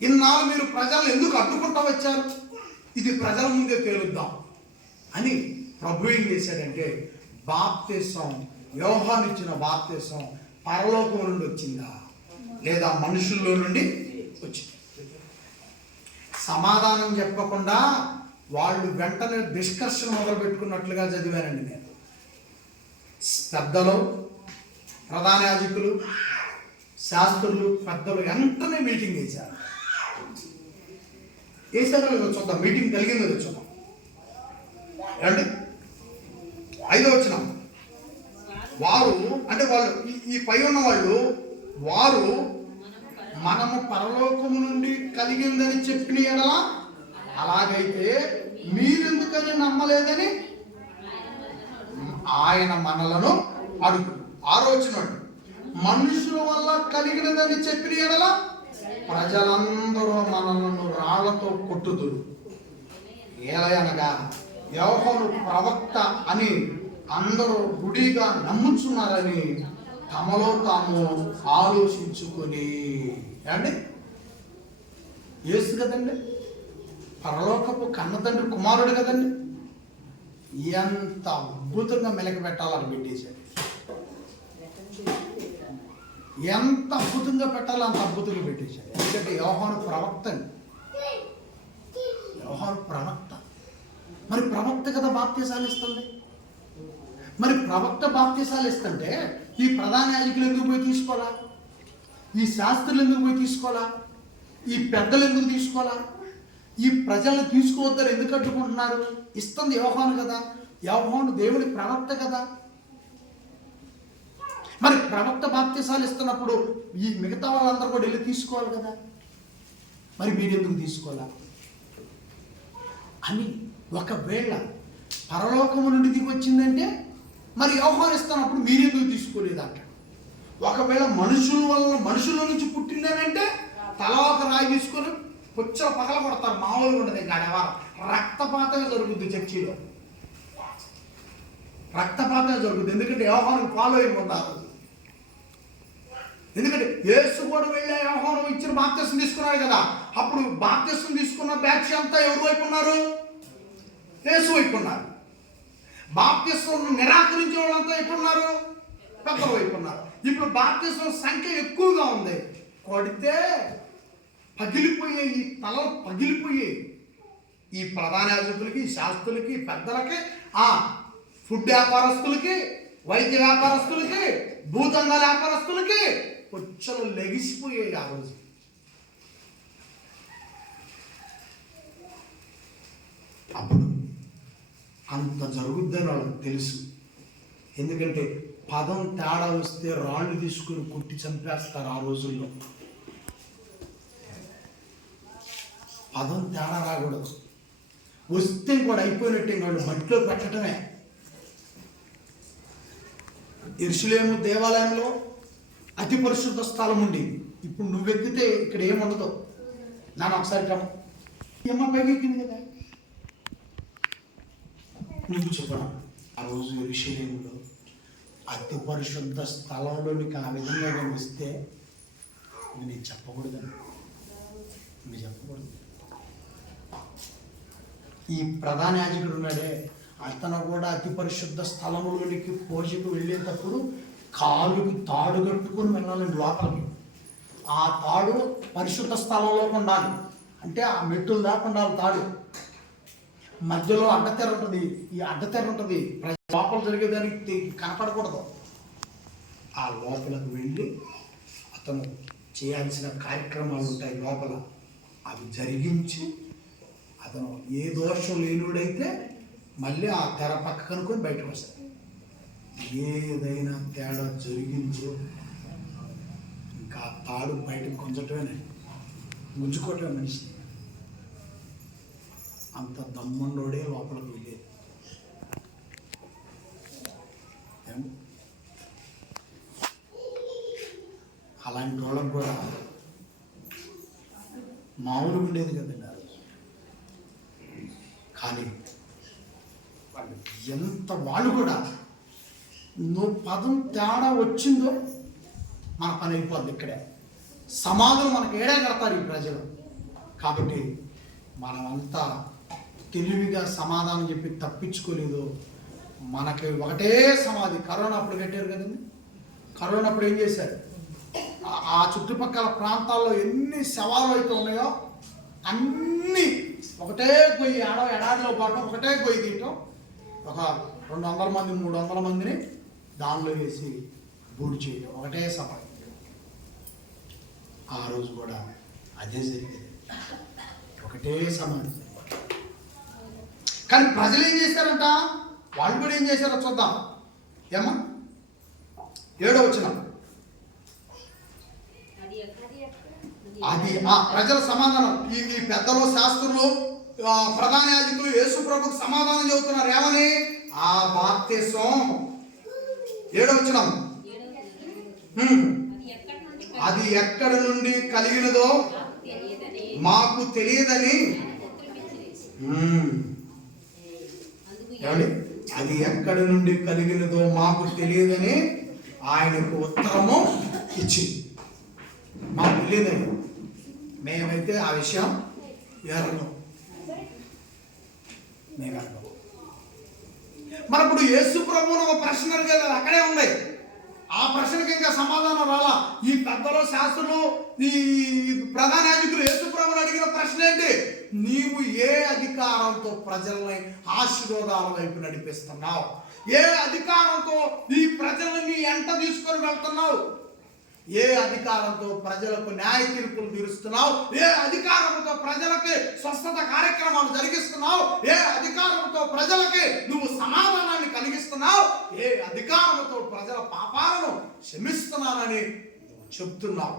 ఇన్నాళ్ళు మీరు ప్రజలను ఎందుకు అడ్డుకుంటూ వచ్చారు? ఇది ప్రజల ముందే తేలుద్దాం అని ప్రభు ఏం చేశాడంటే, బాప్తిసం, యోహాను ఇచ్చిన బాప్తిసం పరలోకం నుండి వచ్చిందా లేదా మనుషుల్లో నుండి వచ్చింది? సమాధానం చెప్పకుండా వాళ్ళు వెంటనే డిస్కషన్ మొదలు పెట్టుకున్నట్లుగా చదివానండి నేను. పెద్దలు, ప్రధాన యాజకులు, శాస్త్రులు, పెద్దలు వెంటనే మీటింగ్ వేశారు. వేసారో చూద్దాం, మీటింగ్ కలిగిందో చూద్దాం. ఏమండి 5వ వచనం, వారు అంటే వాళ్ళు ఈ పై ఉన్న వాళ్ళు, వారు మనము పరలోకము నుండి కలిగిందని చెప్పిన ఎడల అలాగైతే మీరెందుకని నమ్మలేదని ఆయన మనలను అడుగు. 6వ వచనం, మనుషుల వల్ల కలిగినదని చెప్పిన ఎడల ప్రజలందరూ మనలను రాళ్లతో కొట్టుదురు. ఏలయనగా యోహాను ప్రవక్త అని అందరూ గుడిగా నమ్ముచున్నారని తమలో తాము ఆలోచించుకొని. ఏమండి, యేసు కదండి, పరలోకపు కన్నతండ్రి కుమారుడు కదండి, ఎంత అద్భుతంగా మెలక పెట్టాలని పెట్టేశాడు. ఎంత అద్భుతంగా పెట్టాలో అంత అద్భుతంగా పెట్టేశాడు. ఎందుకంటే యోహాను ప్రవక్త అండి, యోహాను ప్రవక్త. మరి ప్రవక్త కదా బాప్తిసాలు ఇస్తుంది. మరి ప్రవక్త బాప్తిసాలు ఇస్తుంటే ఈ ప్రధాన యాజకులు ఎందుకు పోయి తీసుకోవాలా? ఈ శాస్త్రులు ఎందుకు పోయి తీసుకోవాలా? ఈ పెద్దలు ఎందుకు తీసుకోవాలా? ఈ ప్రజలను తీసుకోవద్దని ఎందుకు అడ్డుకుంటున్నారు? ఇస్తుంది యోహాను కదా, యోహాను దేవుడి ప్రవక్త కదా. మరి ప్రవక్త బాప్తిసాలు ఇస్తున్నప్పుడు ఈ మిగతా వాళ్ళందరూ కూడా వెళ్ళి తీసుకోవాలి కదా, మరి మీరు ఎందుకు తీసుకోవాలా అని. ఒకవేళ పరలోకము నుండి దిగి వచ్చిందంటే మరి యోహాను ఇస్తున్నప్పుడు మీరెందుకు తీసుకోలేదంట. ఒకవేళ మనుషుల నుంచి పుట్టిందనంటే తల ఒక రాయి తీసుకొని పొచ్చలు పగల కొడతారు, మామూలుగా ఉండదు. ఇంకా ఆడవారు రక్తపాతమే జరుగుద్ది, చర్చిలో రక్తపాతమే జరుగుద్ది. ఎందుకంటే యోహాను ఫాలోయింగ్ ఉన్నారు. ఎందుకంటే యేసు కూడా వెళ్ళే యోహాను ఇచ్చిన బాప్తిసం తీసుకున్నారు కదా, అప్పుడు బాప్తిసం తీసుకున్న బ్యాచ్ అంతా ఎవరి వైపు ఉన్నారు? యేసు వైపు ఉన్నారు. బాప్తిసం నిరాకరించిన వాళ్ళంతా ఎప్పుడున్నారు? పెద్దల వైపు ఉన్నారు. ఇప్పుడు బాప్తిసం సంఖ్య ఎక్కువగా ఉంది, కొడితే పగిలిపోయే ఈ తలలు పగిలిపోయే ఈ ప్రధాన యాజకులకి, శాస్త్రులకి, పెద్దలకి, ఫుడ్ వ్యాపారస్తులకి, వైద్య వ్యాపారస్తులకి, భూతంగాల వ్యాపారస్తులకి పొచ్చలు లెగిసిపోయాయి ఆ రోజు. అప్పుడు అంత జరుగుద్దని వాళ్ళకి తెలుసు. ఎందుకంటే పదం తేడా వస్తే రాళ్ళు తీసుకుని కొట్టి చంపేస్తారు ఆ రోజుల్లో. పదం తేడా రాకూడదు, వస్తే కూడా అయిపోయినట్టే వాళ్ళు మట్టిలో పెట్టడమే. యెరూషలేము దేవాలయంలో అతి పరిశుద్ధ స్థలం ఉండి, ఇప్పుడు నువ్వెక్కితే ఇక్కడ ఏముండదు. నన్ను ఒకసారి ఏమో పైకెక్కింది కదా, నువ్వు చెప్పను. ఆ రోజు యెరూషలేములో అతి పరిశుద్ధ స్థలంలోనికి ఆ విధంగా కనిపిస్తే నేను చెప్పకూడదని, నువ్వు చెప్పకూడదు. ఈ ప్రధాన యాజకుడు ఉన్నాడే, అతను కూడా అతి పరిశుద్ధ స్థలంలోనికి పూజకు వెళ్ళేటప్పుడు కాలుకి తాడు కట్టుకొని వెళ్ళాలండి లోపలికి. ఆ తాడు పరిశుద్ధ స్థలంలోకి ఉండాలి, అంటే ఆ మెట్టులు దాకా ఉండాలి తాడు. మధ్యలో అడ్డతెర ఉంటుంది, ఈ అడ్డతెర ఉంటుంది, లోపల జరిగేదానికి కనపడకూడదు. ఆ లోపలకు వెళ్ళి అతను చేయాల్సిన కార్యక్రమాలు ఉంటాయి లోపల, అవి జరిగించి అతను ఏ దోషం లేనుడైతే మళ్ళీ ఆ తెర పక్క కనుక్కొని బయటకు వస్తాడు. ఏదైనా తేడా జరిగించో ఇంకా తాడు బయటకు గుంజటమేనే, గుంజుకోవటమే మనిషి. అంత దమ్ముండోడే లోపలికి వెళ్ళేది. అలాంటి వాళ్ళకు కూడా మామూలుగా ఉండేది కదండి ఆ రోజు. కానీ వాళ్ళు ఎంత వాళ్ళు కూడా నువ్వు పదం తేడా వచ్చిందో మన పని అయిపోద్ది. ఇక్కడే సమాధులు మనకు ఏడే కడతారు ఈ ప్రజలు. కాబట్టి మనమంతా తెలివిగా సమాధానం చెప్పి తప్పించుకోలేదు. మనకి ఒకటే సమాధి. కరోనా అప్పుడు కట్టారు కదండి. కరోనా అప్పుడు ఏం చేశారు? ఆ చుట్టుపక్కల ప్రాంతాల్లో ఎన్ని శవాలు అయితే ఉన్నాయో అన్నీ ఒకటే గొయ్యి, ఎడారిలో పడటం, ఒకటే గొయ్యి తీయటం, ఒక 200 మంది 300 మందిని దానిలో వేసి బూడి చేయడం, ఒకటే సమాధి. ఆ రోజు కూడా అదే జరిగింది, ఒకటే సమాధి. కానీ ప్రజలు ఏం చేశారంట? వాళ్ళు కూడా ఏం చేశారో చూద్దాం. ఏమా 7వ వచనం. అది ప్రజల సమాధానం. ఈ పెద్దలు, శాస్త్రులు, ప్రధాన యాజకులు యేసు ప్రభుకు సమాధానం చెబుతున్నారు. ఏమని? ఆ బాప్తిసం 7వ వచనం, అది ఎక్కడి నుండి కలిగినదో మాకు తెలియదని. అది ఎక్కడి నుండి కలిగినదో మాకు తెలియదని ఆయనకు ఉత్తరము ఇచ్చింది. మాకు తెలియదని, మేమైతే ఆ విషయం ఎరగం, మేము అర్థం. మరి ఇప్పుడు యేసు ప్రభువును ఒక ప్రశ్న అడిగేది అక్కడే ఉంది. ఆ ప్రశ్నకి ఇంకా సమాధానం రాలా. ఈ పెద్దలు, శాస్త్రులు, ఈ ప్రధాన యాజకులు యేసు ప్రభువును అడిగిన ప్రశ్న ఏంటి? నీవు ఏ అధికారంతో ప్రజల్ని ఆశీర్వాదాల వైపు నడిపిస్తున్నావు? ఏ అధికారంతో ఈ ప్రజల్ని నీ ఎంట తీసుకొని వెళ్తున్నావు? ఏ అధికారంతో ప్రజలకు న్యాయ తీర్పులు తీరుస్తున్నావు? ఏ అధికారంతో ప్రజలకి స్వస్థత కార్యక్రమాలు జరిగిస్తున్నావు? ఏ అధికారంతో ప్రజలకి నువ్వు సమాధానాన్ని కలిగిస్తున్నావు? ఏ అధికారంతో ప్రజల పాపాలను క్షమిస్తున్నానని చెప్తున్నావు?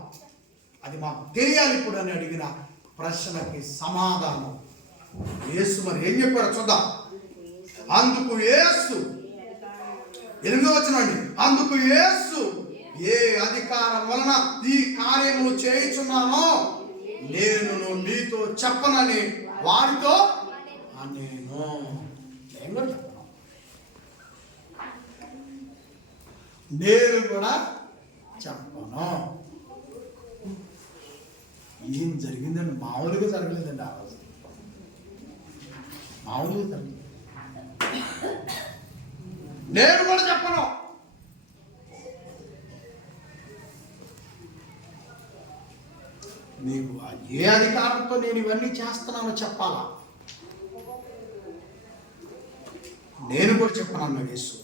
అది మాకు తెలియాలి ఇప్పుడు అని అడిగిన ప్రశ్నకి సమాధానం యేసు మరి ఏం చెప్పారో చూద్దాం. అందుకు యేసు 8వ వచనం అండి. అందుకు యేసు, ఏ అధికారం వలన ఈ కార్యములు చేయుచున్నానో నేను మీతో చెప్పనని వారితో నేను ఏం కూడా చెప్పను. నేను కూడా చెప్పను. ఏం జరిగిందండి? మామూలుగా జరగలేదండి. ఆ రోజు మామూలుగా జరిగింది. నేను కూడా చెప్పను. నీకు ఏ అధికారంతో నేను ఇవన్నీ చేస్తున్నానో చెప్పాలా? నేను కూడా చెప్పను యేసు.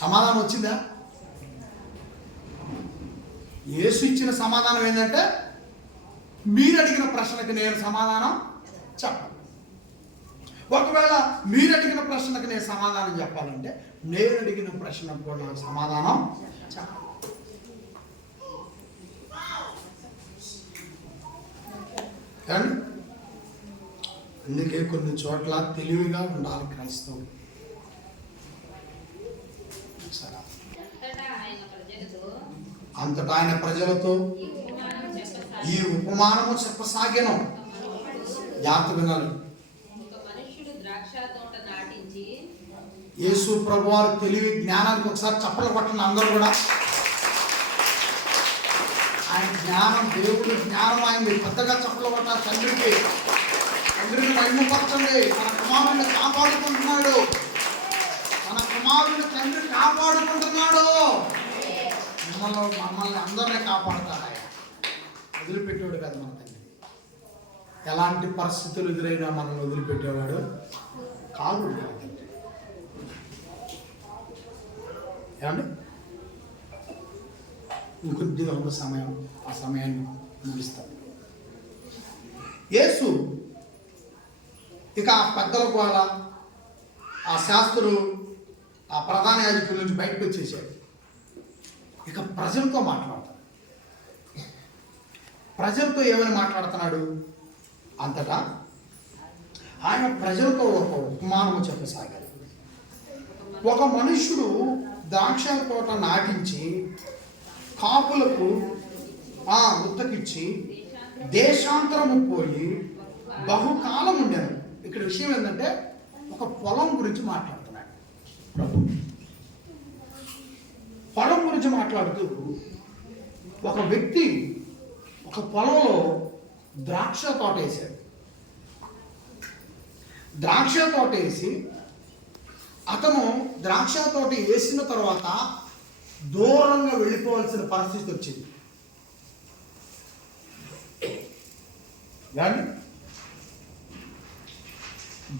సమాధానం వచ్చిందా? యేసు ఇచ్చిన సమాధానం ఏంటంటే, మీరు అడిగిన ప్రశ్నకి నేను సమాధానం చెప్పను. ఒకవేళ మీరు అడిగిన ప్రశ్నకు నేను సమాధానం చెప్పాలంటే, నేను అడిగిన ప్రశ్నకు కూడా నాకు సమాధానం చెప్పాలి. కానీ అందుకే కొన్ని చోట్ల తెలివిగా ఉండాలి క్రైస్తవులు. అంతటా ఆయన ప్రజలతో ఈ ఉపమానము చెప్పసాగెను. జాగ్రత్త వినాలి. యేసు ప్రభువారు తెలివి జ్ఞానానికి ఒకసారి చప్పలు కొట్టండి అందరూ కూడా. ఆయన జ్ఞానం, దేవుడి జ్ఞానం ఆయనది. పెద్దగా చప్పలు కొట్టాలి. తండ్రిని మహిమపరచండి. తన కుమారుని కాపాడుకుంటున్నాడు. తన కుమారుని తండ్రి కాపాడుకుంటున్నాడు. మమ్మల్ని అందరినీ కాపాడుతాడు ఆయన. వదిలిపెట్టేవాడు కాదు మన తండ్రి. ఎలాంటి పరిస్థితులు ఎదురైనా మనల్ని వదిలిపెట్టేవాడు కాదు. ఏమండి? ఇంకొద్దిగా ఉన్న సమయం, ఆ సమయాన్ని ముగిస్తాం. యేసు ఇక ఆ పెద్దల కూడా, ఆ శాస్త్రులు, ఆ ప్రధాన యాజకుల నుంచి బయటకు వచ్చేసాడు. ఇక ప్రజలతో మాట్లాడతాడు. ప్రజలతో ఏమని మాట్లాడుతున్నాడు? అంతటా ఆయన ప్రజలతో ఒక ఉపమానము చెప్పసాగాడు. ఒక మనుష్యుడు ద్రాక్ష తోట నాటించి కాపులకు ఉత్తకిచ్చి దేశాంతరము పోయి బహుకాలం ఉండేది. ఇక్కడ విషయం ఏంటంటే, ఒక పొలం గురించి మాట్లాడుతున్నాడు ప్రభు. పొలం గురించి మాట్లాడుతూ ఒక వ్యక్తి ఒక పొలంలో ద్రాక్ష తోట వేశాడు. ద్రాక్ష తోట వేసి అతను ద్రాక్ష తోట వేసిన తర్వాత దూరంగా వెళ్ళిపోవాల్సిన పరిస్థితి వచ్చింది. కానీ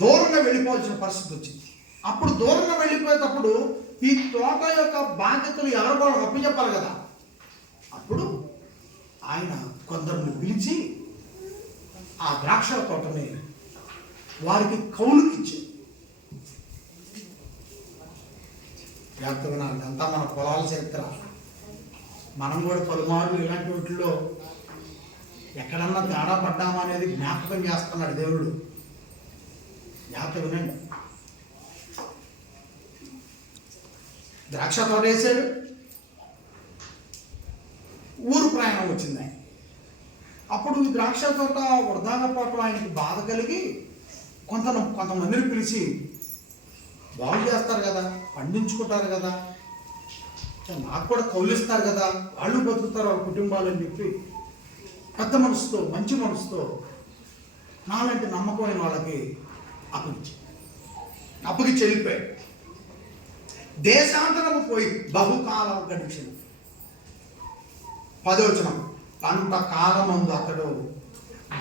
దూరంగా వెళ్ళిపోవాల్సిన పరిస్థితి వచ్చింది. అప్పుడు దూరంగా వెళ్ళిపోయేటప్పుడు ఈ తోట యొక్క బాధ్యతలు ఎవరు కూడా అప్పచెప్పాలి కదా. అప్పుడు ఆయన కొందరిని పిలిచి ఆ ద్రాక్ష తోటని వారికి కౌలుకి ఇచ్చింది. జాగ్రత్తగా అంతా మన పొలాల చరిత్ర. మనం కూడా పలుమార్లు ఇలాంటి వాటిల్లో ఎక్కడన్నా తేడా పడ్డామా అనేది జ్ఞాపకం చేస్తున్నాడు దేవుడు. జాగ్రత్త వినండి. ద్రాక్ష తోట వేసాడు. ఊరు ప్రయాణం వచ్చింది ఆయన. అప్పుడు ఈ ద్రాక్ష తోట వృధాగా పోవటం ఆయనకి బాధ కలిగి కొంతమందిని పిలిచి, బాగు చేస్తారు కదా, పండించుకుంటారు కదా, నాకు కూడా కౌలిస్తారు కదా, వాళ్ళు బతుకుతారు వాళ్ళ కుటుంబాలు అని చెప్పి పెద్ద మనసుతో, మంచి మనసుతో నాలాంటి నమ్మకమైన వాళ్ళకి అప్పగించి వెళ్ళిపోయాడు. దేశాంతరము పోయి బహుకాలం గడిచింది. 10వ వచనం. కొంతకాలమందు అతడు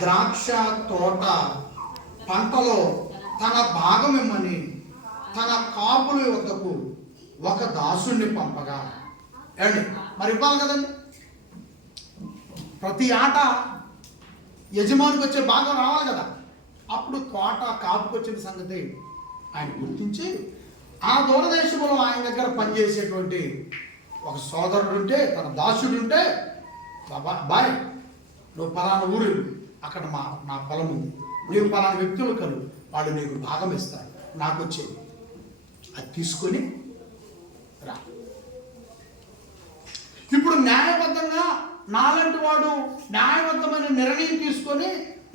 ద్రాక్ష తోట పంటలో తన భాగం ఇమ్మని తన కాపుల వద్దకు ఒక దాసుని పంపగా. ఏమండి, మరి ఇవ్వాలి కదండి. ప్రతి ఆట యజమానికి వచ్చే భాగం రావాలి కదా. అప్పుడు తోట కాపుకొచ్చిన సంగతి ఆయన గుర్తించి, ఆ దూరదేశంలో ఆయన దగ్గర పనిచేసేటువంటి ఒక సోదరుడు ఉంటే, తన దాసుడు ఉంటే, బాయ్ నువ్వు పలానా ఊరు, అక్కడ నా పొలం ఉంది, నీవు పలానా వ్యక్తులు కలు, వాళ్ళు నీకు భాగం ఇస్తారు, నాకు వచ్చేది అది తీసుకొని రా. ఇప్పుడు న్యాయబద్ధంగా నాలంటి వాడు న్యాయబద్ధమైన నిర్ణయం తీసుకొని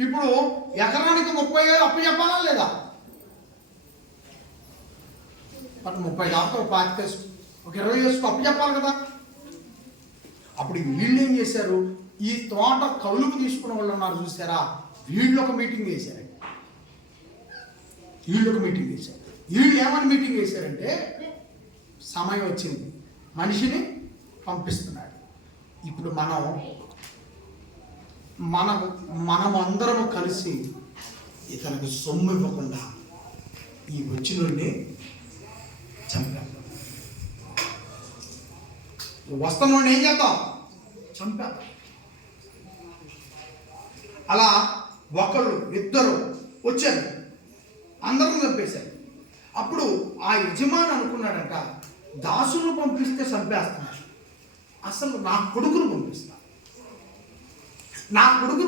ఇప్పుడు ఎకరానికి 30,000 అప్పు చెప్పాలా లేదా? 30 కాక 25 ఒక 20 వేసుకు అప్పు చెప్పాలి కదా. అప్పుడు వీళ్ళు ఏం చేశారు, ఈ తోట కౌలుకు తీసుకున్న వాళ్ళు ఉన్నారు చూసారా, వీళ్ళు ఒక మీటింగ్ చేశారు. వీళ్ళు ఏమని మీటింగ్ చేశారంటే, సమయం వచ్చింది, మనిషిని పంపిస్తున్నాడు. ఇప్పుడు మనమందరము కలిసి ఇతనికి సొమ్ము ఇవ్వకుండా ఈ వచ్చినోడిని చంపాం. వస్తున్నోడిని ఏం చేద్దాం, చంపాం. అలా ఒకళ్ళు ఇద్దరు వచ్చారు, అందరం చంపేశారు. అప్పుడు ఆ యజమాని అనుకున్నాడంట, దాసును పంపిస్తే చంపేస్తున్నాడు, అసలు నా కొడుకును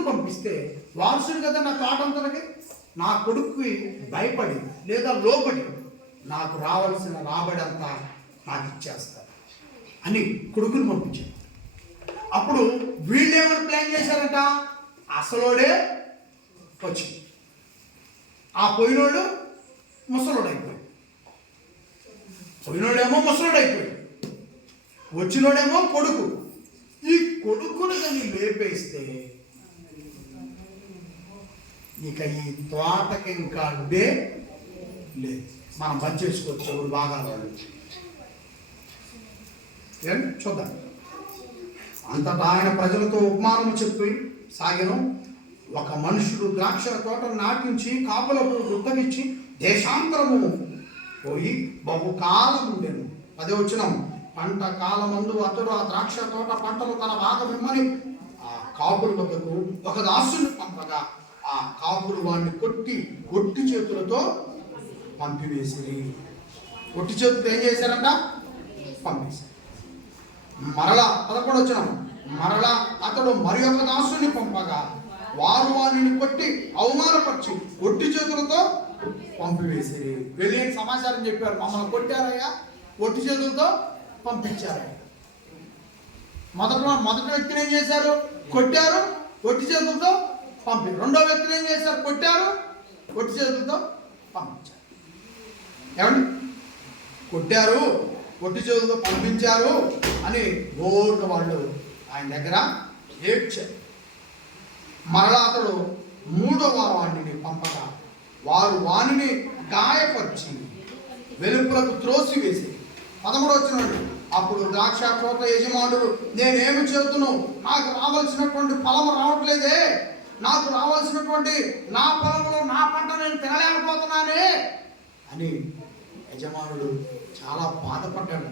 పంపిస్తే వారసుడు కదా నా తోటంతలకి, నా కొడుకుకి భయపడి లేదా లోపడి నాకు రావాల్సిన రాబడి అంతా నాకు ఇచ్చేస్తారు అని కొడుకును పంపించాడు. అప్పుడు వీళ్ళు ఏమైనా ప్లాన్ చేశారంట, అసలోడే వచ్చి ఆ పోయినోడు ముసలోడైపోయాడు, పోయినోడేమో ముసలోడైపోయాడు, వచ్చినోడేమో కొడుకు. ఈ కొడుకును కానీ లేపేస్తే ఇక ఈ తోటకి ఇంకా అడ్డే లేదు, మనం పని చేసుకోవచ్చు. ఎవరు బాగా చూద్దాం. అంతటా ఆయన ప్రజలతో ఉపమానం చెప్పి సాగెను. ఒక మనుషుడు ద్రాక్ష తోటను నాటించి కాపులకు గుత్తమిచ్చి దేశాంతరము పోయి బహుకాలం ఉండెను. 10వ వచనం, పంట కాలమందు అతడు ఆ ద్రాక్ష తోట పంటలు తన భాగం ఇమ్మని ఆ కాపుల వద్దకు ఒక దాసుని పంపగా, ఆ కాపులు వాడిని కొట్టి చేతులతో పంపివేసిరి. కొట్టి చేతులతో ఏం చేశారంట, పంపేశారు. మరలా 11వ వచనం, మరలా అతడు మరి ఒక దాసుని పంపగా వారు వారిని కొట్టి అవమానపరిచి కొట్టి చేతులతో పంపివేసిరి. వెళ్ళి సమాచారం చెప్పారు, మమ్మల్ని కొట్టారయ్యా, కొట్టి చేతులతో పంపించారయ్యా. మొదటి వ్యక్తిని ఏం చేశారు, కొట్టారు, కొట్టి చేతులతో పంపారు. రెండో వ్యక్తిని ఏం చేశారు, కొట్టారు, కొట్టి చేతులతో పంపించారు. ఏమండి, కొట్టారు, కొట్టి చేతులతో పంపించారు అని ఓర్లు వాళ్ళు ఆయన దగ్గర ఏడ్చారు. మరలా అతడు 3వ వాడిని పంపగా వారు వానిని గాయపరిచి వెలుపులకు త్రోసివేసి. 13వ వచనం, అప్పుడు ద్రాక్ష తోట యజమానుడు, నేనేమి చేతును, నాకు రావాల్సినటువంటి ఫలము రావట్లేదే, నాకు రావాల్సినటువంటి నా పొలంలో నా పంట నేను తినలేకపోతున్నానే అని యజమానుడు చాలా బాధపడ్డాడు.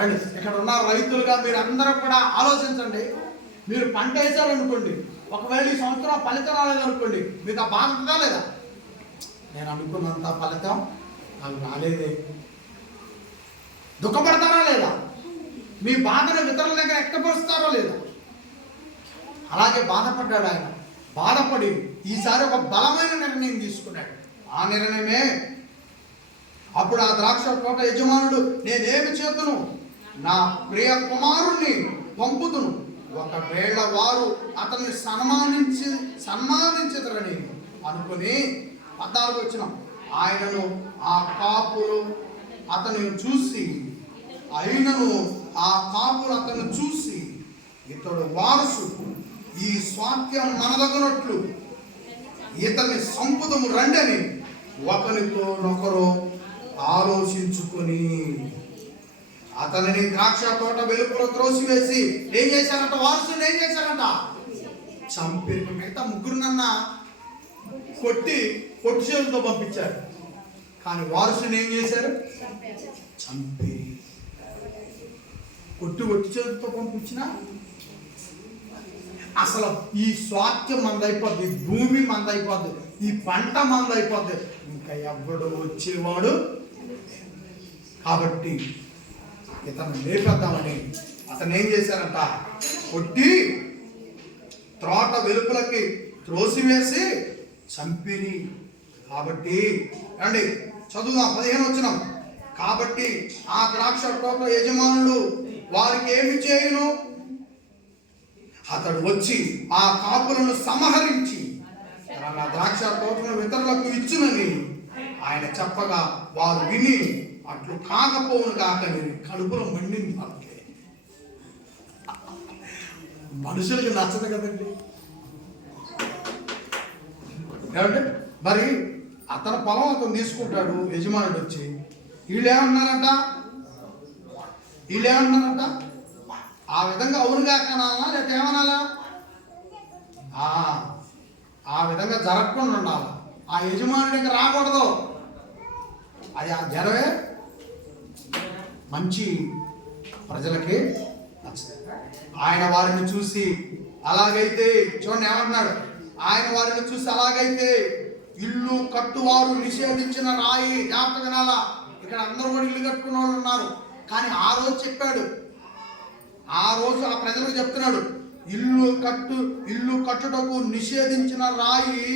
అండి, ఇక్కడ ఉన్న రైతులుగా మీరు అందరూ కూడా ఆలోచించండి. మీరు పంట వేశారనుకోండి, ఒకవేళ ఈ సంవత్సరం ఫలితం రాలేదనుకోండి, మీకు ఆ బాధ ఉందా లేదా? నేను అనుకున్నంత ఫలితం నాకు రాలేదే, దుఃఖపడతారా లేదా? మీ బాధను ఇతరుల దగ్గర వ్యక్తపరుస్తారో లేదా? అలాగే బాధపడ్డాడు ఆయన. బాధపడి ఈసారి ఒక బలమైన నిర్ణయం తీసుకున్నాడు. ఆ నిర్ణయమే, అప్పుడు ఆ ద్రాక్ష తోట యజమానుడు, నేనేమి చేతును, నా ప్రియ కుమారుణ్ణి పంపుతును, ఒకవేళ వారు అతన్ని సన్మానించదరని అనుకుని. 14వ వచనం, ఆయనను ఆ కాపులు అతను చూసి ఇతడు వారసుడు, ఈ స్వాస్థ్యం మనదగినట్లు ఇతని సంపుదము రండని ఒకరితోనొకరు ఆలోచించుకొని అతనిని ద్రాక్ష తోట వెలుపులో త్రోసివేసి ఏం చేశారంట, వారసుని ఏం చేశారంట, చంపి. మిగతా ముగ్గురునన్నా కొట్టి చేతులతో పంపించారు. కానీ వారసుని ఏం చేశారు? చంపి కొట్టి చేతితో పంపించిన అసలు ఈ స్వాస్థ్యం మందైపోద్ది, భూమి మందైపోద్ది, ఈ పంట మందైపోద్ది, ఇంకా ఎవ్వడు వచ్చేవాడు. కాబట్టి ఇతను లేపేద్దామని అతను ఏం చేశారంట? కొట్టి త్రోట వెలుపలకి త్రోసివేసి చంపిరి. కాబట్టి అండి చదువుదాం 15 వచనం. కాబట్టి ఆ ద్రాక్ష తోట యజమానుడు వారికి ఏమి చేయును? అతడు వచ్చి ఆ కాపులను సంహరించి తన ద్రాక్ష తోటను ఇతరులకు ఇచ్చునని ఆయన చెప్పగా వారు విని అట్లు కాకపోవును కాకని కడుపులో మండింది. వాళ్ళకి మనుషులకి నచ్చదు కదండి. ఏమంటే మరి అతని పొలం అతను తీసుకుంటాడు యజమానుడు వచ్చి. వీళ్ళేమన్నారంట? ఆ విధంగా అవునుగా కనాలా లేకపోతే ఏమనాలా? ఆ విధంగా జరగకుండా ఉండాలి. ఆ యజమానుడికి రాకూడదు. అది ఆ జనమే మంచి ప్రజలకి నచ్చదు. ఆయన వారిని చూసి అలాగైతే చూడండి ఏమంటున్నాడు? ఆయన వారిని చూసి అలాగైతే ఇల్లు కట్టువారు నిషేధించిన రాయి. జ్ఞాపకం వినాలా? ఇక్కడ అందరూ కూడా ఇల్లు కట్టుకున్న వాళ్ళు ఉన్నారు. కానీ ఆ రోజు చెప్పాడు, ఆ రోజు ఆ ప్రజలకు చెప్తున్నాడు, ఇల్లు కట్టుటకు నిషేధించిన రాయి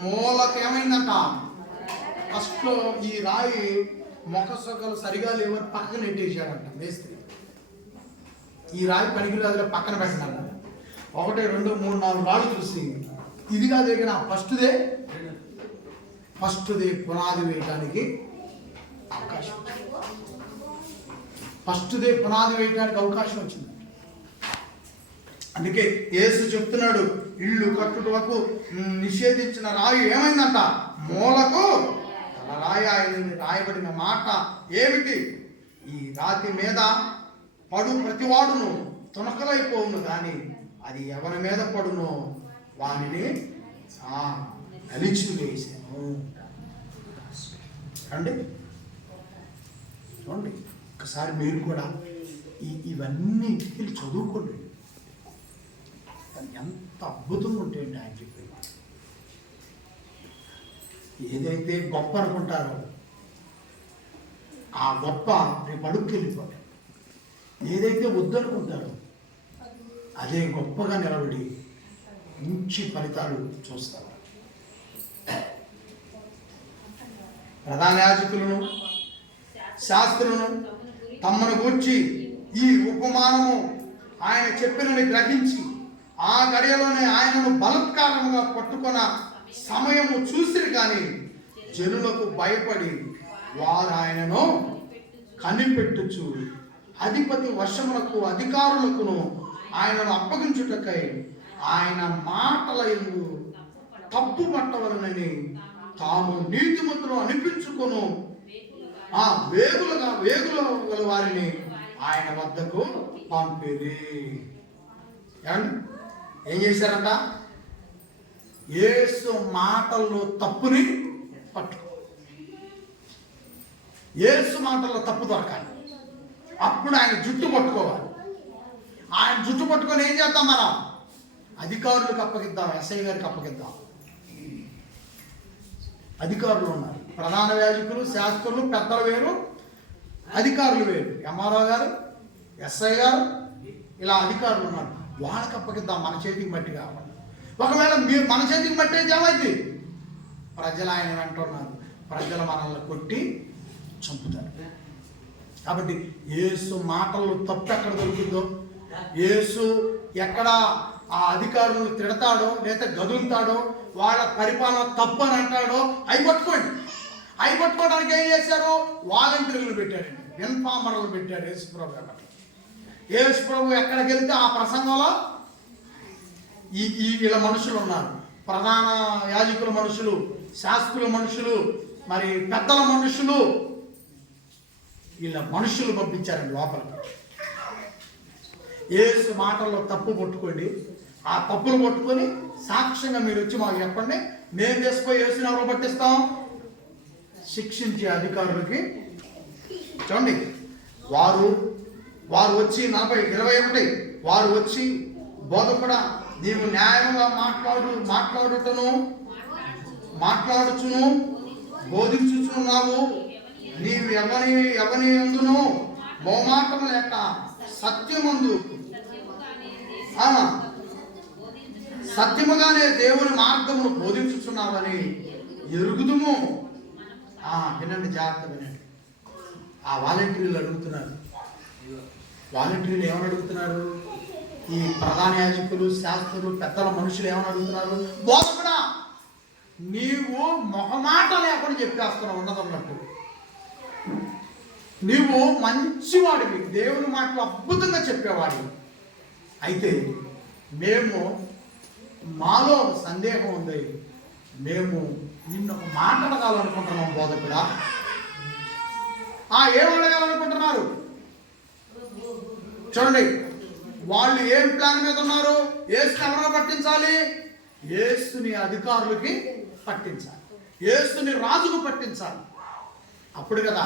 మూలకు ఏమైందంట? ఫస్ట్ ఈ రాయి మొక్కసొక్కలు సరిగా లేవని పక్కన నెట్టేసాడంట మేస్త్రి. ఈ రాయి పనికి అదిలో పక్కన పెట్టినాడు. 1, 2, 3, 4 రాళ్ళు చూసి ఇది కాదు దగ్గర ఫస్ట్దే పునాది వేయడానికి అవకాశం, అవకాశం వచ్చింది. అందుకే యేసు చెప్తున్నాడు, ఇల్లు కట్టుటకు నిషేధించిన రాయి ఏమైందంట? మూలకు తల రాయి అయింది. రాయబడిన మాట ఏమిటి? ఈ రాతి మీద పడు ప్రతివాడును తునకలైపోవును, కానీ అది ఎవరి మీద పడునో వానిని అలిచివేసాను. అండి చూడండి, ఒకసారి మీరు కూడా ఇవన్నీ ఇంటికి చదువుకోండి. ఎంత అద్భుతంగా ఉంటాయండి ఆయన చెప్పేది. ఏదైతే గొప్ప అనుకుంటారో ఆ గొప్ప రేపు అడుగుకి వెళ్ళిపోతాయి. ఏదైతే వద్దనుకుంటారో అదే గొప్పగా నిలబడి మంచి ఫలితాలు చూస్తారు. ప్రధాన యాజకులను శాస్త్రులను తమను గూర్చి ఈ ఉపమానము ఆయన చెప్పినని గ్రహించి ఆ గడియలోనే ఆయనను బలత్కారముగా పట్టుకొన సమయము చూసిరు, కానీ జనులకు భయపడి వారు ఆయనను కనిపెట్టుచు అధిపతి వశములకు అధికారులకును ఆయనను అప్పగించుటకై ఆయన మాటల యందు తప్పు పట్టవలనని తాము నీతిమంతులు అనిపించుకొను వేగుల గల వారిని ఆయన వద్దకు పంపిరి. ఏం చేశారంట? యేసు మాటల్లో తప్పుని పట్టుకో. యేసు మాటల్లో తప్పు దొరకాలి, అప్పుడు ఆయన జుట్టు పట్టుకోవాలి. ఆయన జుట్టు పట్టుకొని ఏం చేద్దాం? మనం అధికారులకు అప్పగిద్దాం, ఎస్ఐ గారికి అప్పగిద్దాం. అధికారులు ఉన్నారు, ప్రధాన యాజకులు, శాస్త్రులు, పెద్దలు వేరు, అధికారులు వేరు, ఎంఆర్ఓ గారు, ఎస్ఐ గారు, ఇలా అధికారులు ఉన్నారు. వాళ్ళకి అప్పగిద్దాం, మన చేతికి మట్టి కావాలి. ఒకవేళ మన చేతికి మట్టి అయితే ఏమైంది? ప్రజలు ఆయన వెంటున్నారు, ప్రజలు మనల్ని కొట్టి చంపుతారు. కాబట్టి యేసు మాటలు తప్పు ఎక్కడ దొరికిందో, యేసు ఎక్కడ ఆ అధికారులను తిడతాడో లేదా గదులుతాడో, వాళ్ళ పరిపాలన తప్పు అని అంటాడో అవి పట్టుకోండి. అవి పట్టుకోవడానికి ఏం చేశారు? వాలంటీర్లు పెట్టారండి, ఇన్ఫార్మర్లు పెట్టారు. యేసు ప్రభు ఎక్కడికి వెళ్తే ఆ ప్రసంగంలో వీళ్ళ మనుషులు ఉన్నారు. ప్రధాన యాజకుల మనుషులు, శాస్త్రుల మనుషులు, మరి పెద్దల మనుషులు, వీళ్ళ మనుషులు పంపించారండి లోపలికి. యేసు మాటల్లో తప్పు పట్టుకోండి, ఆ తప్పులు పట్టుకొని సాక్ష్యంగా మీరు వచ్చి మాకు చెప్పండి. మేము చేసుకుపోయి యేసుని ఎవరో పట్టిస్తాం? శిక్షించే అధికారులకి చూడండి, వారు వచ్చి 21 వారు వచ్చి బోధకుడా నీవు న్యాయంగా మాట్లాడుచును బోధించుచున్నావు, నీవు ఎవని యందును మోమాటం లేక సత్యముగానే దేవుని మార్గమును బోధించుచున్నావని ఎరుగుదుము. వినండి, జాగ్రత్త వినండి. ఆ వాలంటీర్లు అడుగుతున్నారు. వాలంటీర్లు ఏమని అడుగుతున్నారు? ఈ ప్రధాన యాజకులు, శాస్త్రులు, పెద్దల మనుషులు ఏమని అడుగుతున్నారు? బోధకుడా నీవు మొహమాట లేకుండా చెప్పేస్తున్నావు ఉన్నదన్నట్టు. నీవు మంచివాడివి, దేవుని మాటలు అద్భుతంగా చెప్పేవాడివి. అయితే మాలో సందేహం ఉంది, మేము నిన్ను ఒక మాట అడగాలనుకుంటున్నాం బోధకుడా. ఏం అడగాలనుకుంటున్నారు? చూడండి, వాళ్ళు ఏం ప్లాన్ మీద ఉన్నారు? యేసుని ఎవరో పట్టించాలి, యేసుని అధికారులకి పట్టించాలి, యేసుని రాజుకు పట్టించాలి. అప్పుడు కదా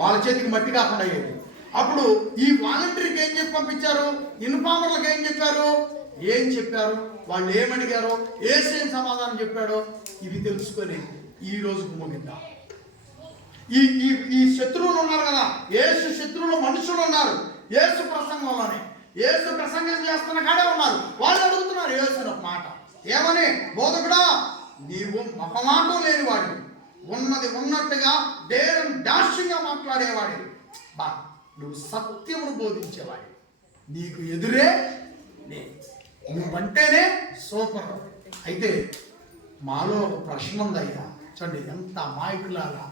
వాళ్ళ చేతికి మట్టి కాకుండా అయ్యేది. అప్పుడు ఈ వాలంటీర్కి ఏం చెప్పి పంపించారు? ఇన్ఫార్మర్లకు ఏం చెప్పారు? వాళ్ళు ఏమడిగారో, యేసు ఏం సమాధానం చెప్పాడో ఇవి తెలుసుకొని ఈ రోజుకు ముగిద్దాం. ఈ శత్రువులు ఉన్నారు కదా, యేసు శత్రువులు మనుషులు ఉన్నారు. యేసు ప్రసంగంలోనే, యేసు ప్రసంగం చేస్తున్న కాడే ఉన్నారు. వాళ్ళు అడుగుతున్నారు యేసుని ఒక మాట, ఏమని? బోధకుడా నీవు మొహమాటం లేనివాడు, ఉన్నది ఉన్నట్టుగా డేరం డాషింగ్గా మాట్లాడేవాడు, నువ్వు సత్యమును బోధించేవాడు, నీకు ఎదురే నువ్వంటేనే సూపర్. అయితే మాలో ఒక ప్రశ్న ఉందయ్యా. చూడండి, ఎంత అమాయకులాగా,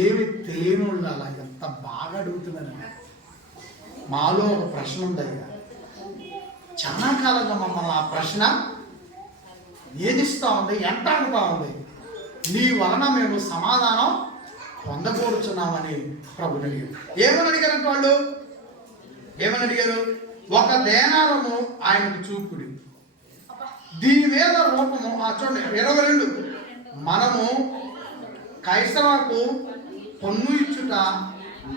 ఏమి తెలియనులాగా ఎంత బాగా అడుగుతున్నాను. మాలో ఒక ప్రశ్న ఉందయ్యా. చాలా కాలంగా మమ్మల్ని ఆ ప్రశ్న ఏదిస్తూ ఉంది, ఎంత అడుగుతా ఉంది. నీ వలన మేము సమాధానం పొందకూరుచున్నామని ప్రభుని అడిగారు. ఏమని అడిగారంటే వాళ్ళు ఏమని అడిగారు? ఒక దేనారము ఆయనకు చూపుడి, దీని మీద రూపము. చూడండి 22, మనము కైసరాకు పన్ను ఇచ్చుట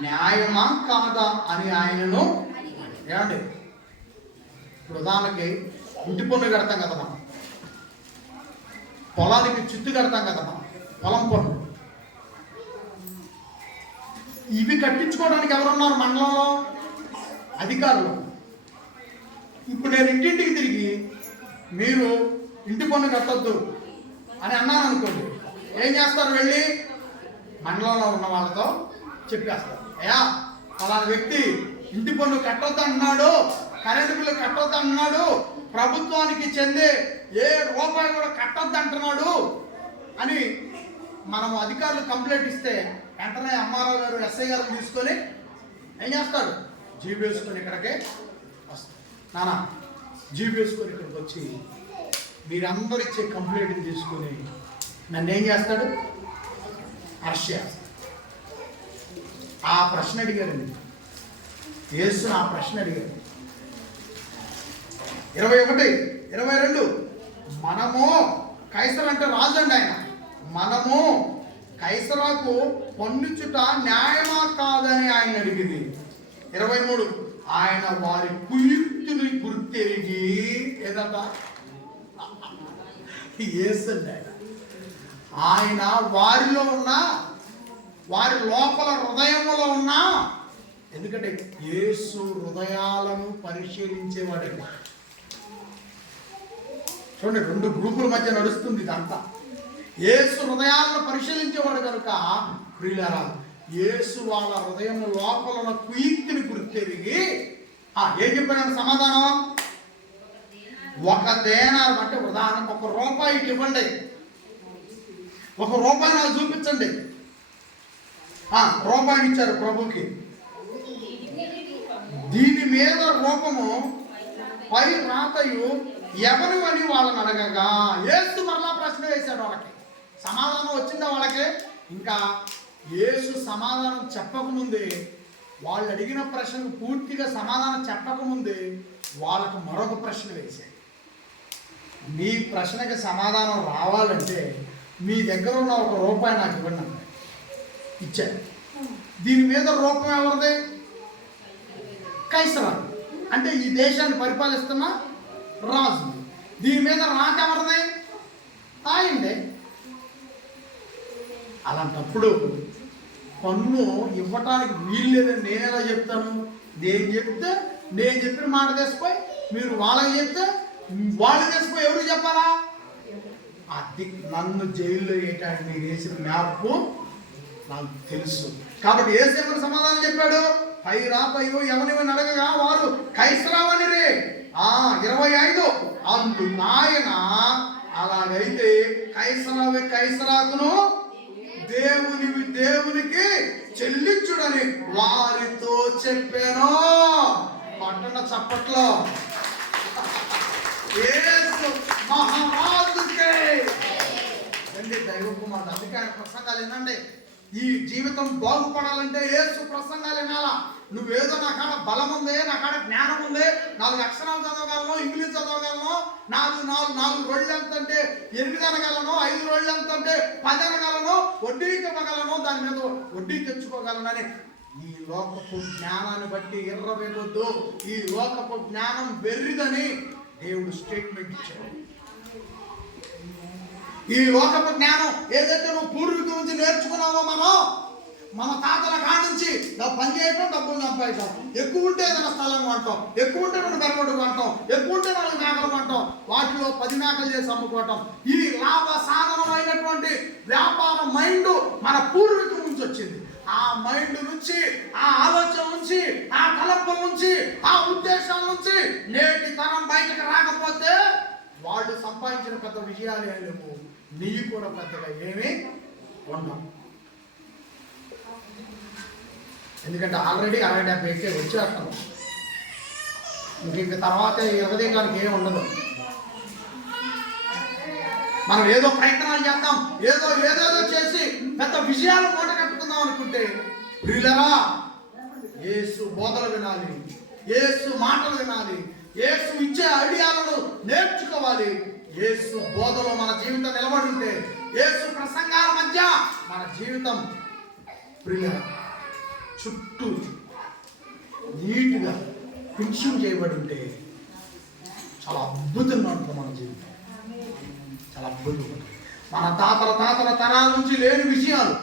న్యాయమా కాదా అని ఆయనను. ఏమండి, ఇప్పుడు ఉదాహరణకి ఇంటి పన్ను కడతాం కదా మనం, పొలానికి చుట్టూ కడతాం కదా మనం, పొలం పన్ను. ఇవి కట్టించుకోవడానికి ఎవరున్నారు మండలంలో? అధికారులు. ఇప్పుడు నేను ఇంటింటికి తిరిగి మీరు ఇంటి పన్ను కట్టొద్దు అని అన్నాను అనుకోండి, ఏం చేస్తారు? వెళ్ళి మండలంలో ఉన్న వాళ్ళతో చెప్పేస్తారు, అయ్యా అలాంటి వ్యక్తి ఇంటి పన్ను కట్టొద్దు అంటున్నాడు, కరెంటు బిల్లు కట్టొద్దు అంటున్నాడు, ప్రభుత్వానికి చెందే ఏ రూపాయి కూడా కట్టొద్దు అంటున్నాడు అని మనం అధికారులు కంప్లైంట్ ఇస్తే వెంటనే అమ్మారావు గారు, ఎస్ఐ గారు తీసుకొని ఏం చేస్తాడు? జీబు వేసుకొని ఇక్కడికే వస్తాడు. నానా జీబు వేసుకొని ఇక్కడికి వచ్చి మీరందరూ ఇచ్చే కంప్లైంట్ తీసుకొని నన్ను ఏం చేస్తాడు? అరెస్ట్ చేస్తాడు. ఆ ప్రశ్న అడిగారండి యేసుని, ఆ ప్రశ్న అడిగారు. 21, 22, మనము కైసరు అంటే రాజు అండి ఆయన, మనము కైసరాకు పన్నుచుట న్యాయమా కాదని ఆయన అడిగింది. 23, ఆయన వారి కుయుక్తిని గుర్తెరిగి ఏదంట? యేసండి ఆయన వారిలో ఉన్న, వారి లోపల హృదయంలో ఉన్న, ఎందుకంటే యేసు హృదయాలను పరిశీలించేవాడే. చూడండి, 2 గ్రూపుల మధ్య నడుస్తుంది ఇదంతా. యేసు హృదయాలను పరిశీలించేవాడు కనుక ప్రియులారా, యేసు వాళ్ళ హృదయం లోపల ఉన్న కుయుక్తిని గుర్తెరిగి ఏం చెప్పాడు సమాధానం? ఒక దేనారం అంటే ఉదాహరణకు 1 రూపాయికి ఇవ్వండి, 1 రూపాయి నాకు చూపించండి. రూపాయిని ఇచ్చారు ప్రభుకి. దీని మీద రూపము పై రాతయు ఎవరు అని వాళ్ళని అడగగా యేసు మరలా ప్రశ్న వేశాడు. వాళ్ళకి సమాధానం వచ్చిందా? వాళ్ళకి ఇంకా యేసు సమాధానం చెప్పకముందే, వాళ్ళు అడిగిన ప్రశ్నకు పూర్తిగా సమాధానం చెప్పకముందే వాళ్ళకు మరొక ప్రశ్న వేశాడు. మీ ప్రశ్నకి సమాధానం రావాలంటే మీ దగ్గర ఉన్న 1 రూపాయి నాకు ఇవ్వండి అన్నాడు. ఇచ్చారు. దీని మీద రూపం ఎవరిది? కైసరా, అంటే ఈ దేశాన్ని పరిపాలిస్తున్న రాజు. దీని మీద రాక ఎవరిది? ఆయనే. అలాంటప్పుడు పన్ను ఇవ్వటానికి వీలు లేదని నేను ఎలా చెప్తాను? నేను చెప్తే నేను చెప్పిన మాట తెసిపోయి మీరు వాళ్ళకి చెప్తే వాళ్ళు తెసిపోయి ఎవరికి చెప్పాలా? అది నన్ను జైల్లో వేయటానికి మీరు వేసిన మ్యాప్ నాకు తెలుసు. కాబట్టి ఏసేమని సమాధానం చెప్పాడు? పైరాపయ్యో ఎవరిని అడగగా వారు కైసరావని రే 25. అందుకు ఆయన అలాగైతే కైసరావే కైసరాకును దేవునివి దేవునికి చెల్లించుడని వారితో చెప్పాను. పట్టణ చప్పట్లో యేసు మహారాజుకే దైవ కుమారుడు. అందుకే ఆయన ప్రసంగాలు వినండి. ఈ జీవితం బాగుపడాలంటే యేసు ప్రసంగాలు వినాలా. నువ్వేదో నా కాడ బలం ఉంది, నా కాడ జ్ఞానం ఉంది, 4 అక్షరాలు చదవగలను, ఇంగ్లీష్ చదవగలను, 4 రోళ్ళు ఎంత అంటే 8 అనగలను, 5 రోళ్ళు ఎంత అంటే 10 అనగలను, వడ్డీకి ఇవ్వగలను, దాని మీద వడ్డీ తెచ్చుకోగలనని ఈ లోకపు జ్ఞానాన్ని బట్టి ఎర్రవేయొద్దు. ఈ లోకపు జ్ఞానం వెర్రిదని దేవుడు స్టేట్మెంట్ ఇచ్చాడు. ఈ లోకపు జ్ఞానం ఏదైతే నువ్వు పూర్వీకుల నుంచి నేర్చుకున్నావో, మన తాతల కాడ నుంచి పని చేయటం, డబ్బులు సంపాదించాం, ఎక్కువ ఉంటే ఏదైనా స్థలం కొంటాం, ఎక్కువ ఉంటే 2 బెరగొడ్డు కొంటాం, ఎక్కువ ఉంటే 4 మేకలు కొంటాం, వాటిలో 10 మేకలు చేసి అమ్ముకోవటం. ఈ లాభ సాధనమైనటువంటి వ్యాపార మైండ్ మన పూర్వీకుల నుంచి వచ్చింది. ఆ మైండ్ నుంచి, ఆ ఆలోచన నుంచి, ఆ తలంపుల నుంచి, ఆ ఉద్దేశాల నుంచి నేటి తరం బయటకు రాకపోతే వాళ్ళు సంపాదించిన పెద్ద విజయాలు లేవు, నీ కూడా పెద్దగా ఏమీ ఉండవు. ఎందుకంటే ఆల్రెడీ 60-70 వచ్చేస్తాను. ఇంక తర్వాత ఎగదేయడానికి ఏమి ఉండదు. మనం ఏదో ప్రయత్నాలు చేద్దాం, ఏదేదో చేసి పెద్ద విజయాలు మూట కట్టుకుందాం అనుకుంటే, ప్రియులరా, యేసు బోధలు వినాలి, యేసు మాటలు వినాలి, యేసు ఇచ్చే ఐడియాలను నేర్చుకోవాలి. యేసు బోధలో మన జీవితం నిలబడి ఉంటే, యేసు ప్రసంగాల మధ్య మన జీవితం ప్రియులరా చుట్టూ నీట్గా ఫినిషింగ్ చేయబడి ఉంటే చాలా అద్భుతంగా ఉంటుంది మన జీవితం. చాలా అద్భుతంగా. మన తాతల తరాల నుంచి లేని విషయాలు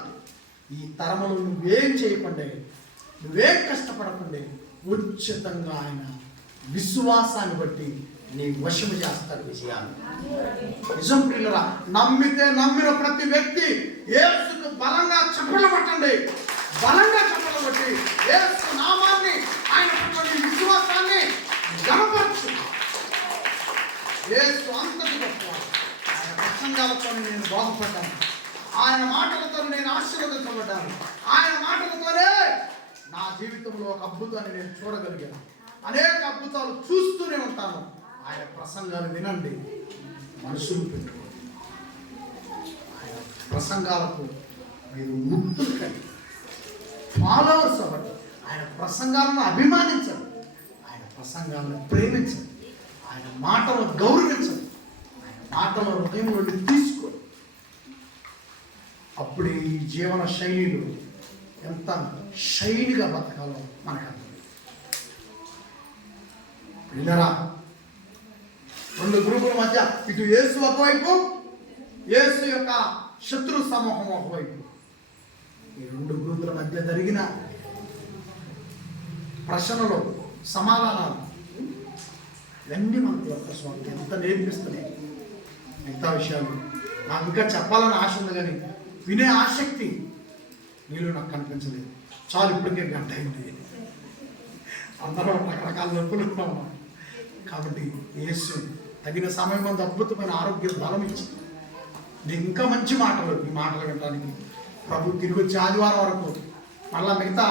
ఈ తరములు నువ్వేం చేయకుండా, నువ్వేం కష్టపడకుండా ఉచితంగా ఆయన విశ్వాసాన్ని బట్టి నీ వశము చేస్తాడు విషయాలు. నిజం ప్రియులరా, నమ్మిన ప్రతి వ్యక్తి యేసుకు బలంగా చప్పట్లు కొట్టండి. బలంగా చప్పట్లు కొట్టి యేసు నామాన్ని, ఆయన పట్ల విశ్వాసాన్ని గణపరచు. యేసు అంతటి గొప్పవాడు. ఆయన ప్రసంగాలతో నేను బాగుపడ్డాను, ఆయన మాటలతో నేను ఆశీర్వదించబడ్డాను, ఆయన మాటలతోనే నా జీవితంలో ఒక అద్భుతాన్ని నేను చూడగలిగాను. అనేక అద్భుతాలు చూస్తూనే ఉంటాను. ఆయన ప్రసంగాలు వినండి, మనసులు పెట్టుకోండి. ఆయన ప్రసంగాలకు మీరు ముక్తులు కలిగి ఫాలోవర్స్ అవ్వండి. ఆయన ప్రసంగాలను అభిమానించండి, ఆయన ప్రసంగాలను ప్రేమించండి, ఆయన మాటలను గౌరవించండి, ఆయన మాటల హృదయం నుండి తీసుకోండి. అప్పుడు ఈ జీవన శైలిలు ఎంత శైలిగా బతకాలో మనకు అర్థం. వినరా, 2 గ్రూపుల మధ్య ఇటు యేసు ఒకవైపు, యేసు యొక్క శత్రు సమూహం ఒకవైపు. ఈ 2 గ్రూపుల మధ్య జరిగిన ప్రశ్నలు, సమాధానాలు ఇవన్నీ మనకు యొక్క స్వామి ఎంత నేర్పిస్తున్నాయి. మిగతా విషయాలు నాకు ఇంకా చెప్పాలని ఆశ ఉంది, కానీ వినే ఆసక్తి నీళ్ళు నాకు కనిపించలేదు. చాలు, ఇప్పటికే గంట అయింది. అందరం రకరకాల నొప్పులు ఉన్నాం. కాబట్టి యేసు తగిన సమయం అంత అద్భుతమైన ఆరోగ్యం బలం ఇచ్చి నీకు ఇంకా మంచి మాటలు, ఈ మాటలు వినడానికి ప్రభు తిరిగి వచ్చే ఆదివారం వరకు మళ్ళా మిగతా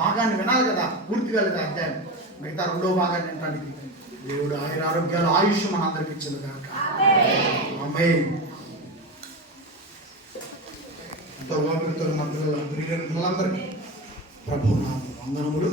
భాగాన్ని వినాలి కదా, పూర్తిగా లేదా అధ్యాయం, మిగతా 2వ భాగాన్ని వినడానికి దేవుడు ఆయన ఆరోగ్యాలు, ఆయుష్ మన అందరికి ఇచ్చింది కనుక ఆమేన్. ఎంతో ఓపికతో మన పిల్లలందరికీ ప్రభు నామములో వందనములు.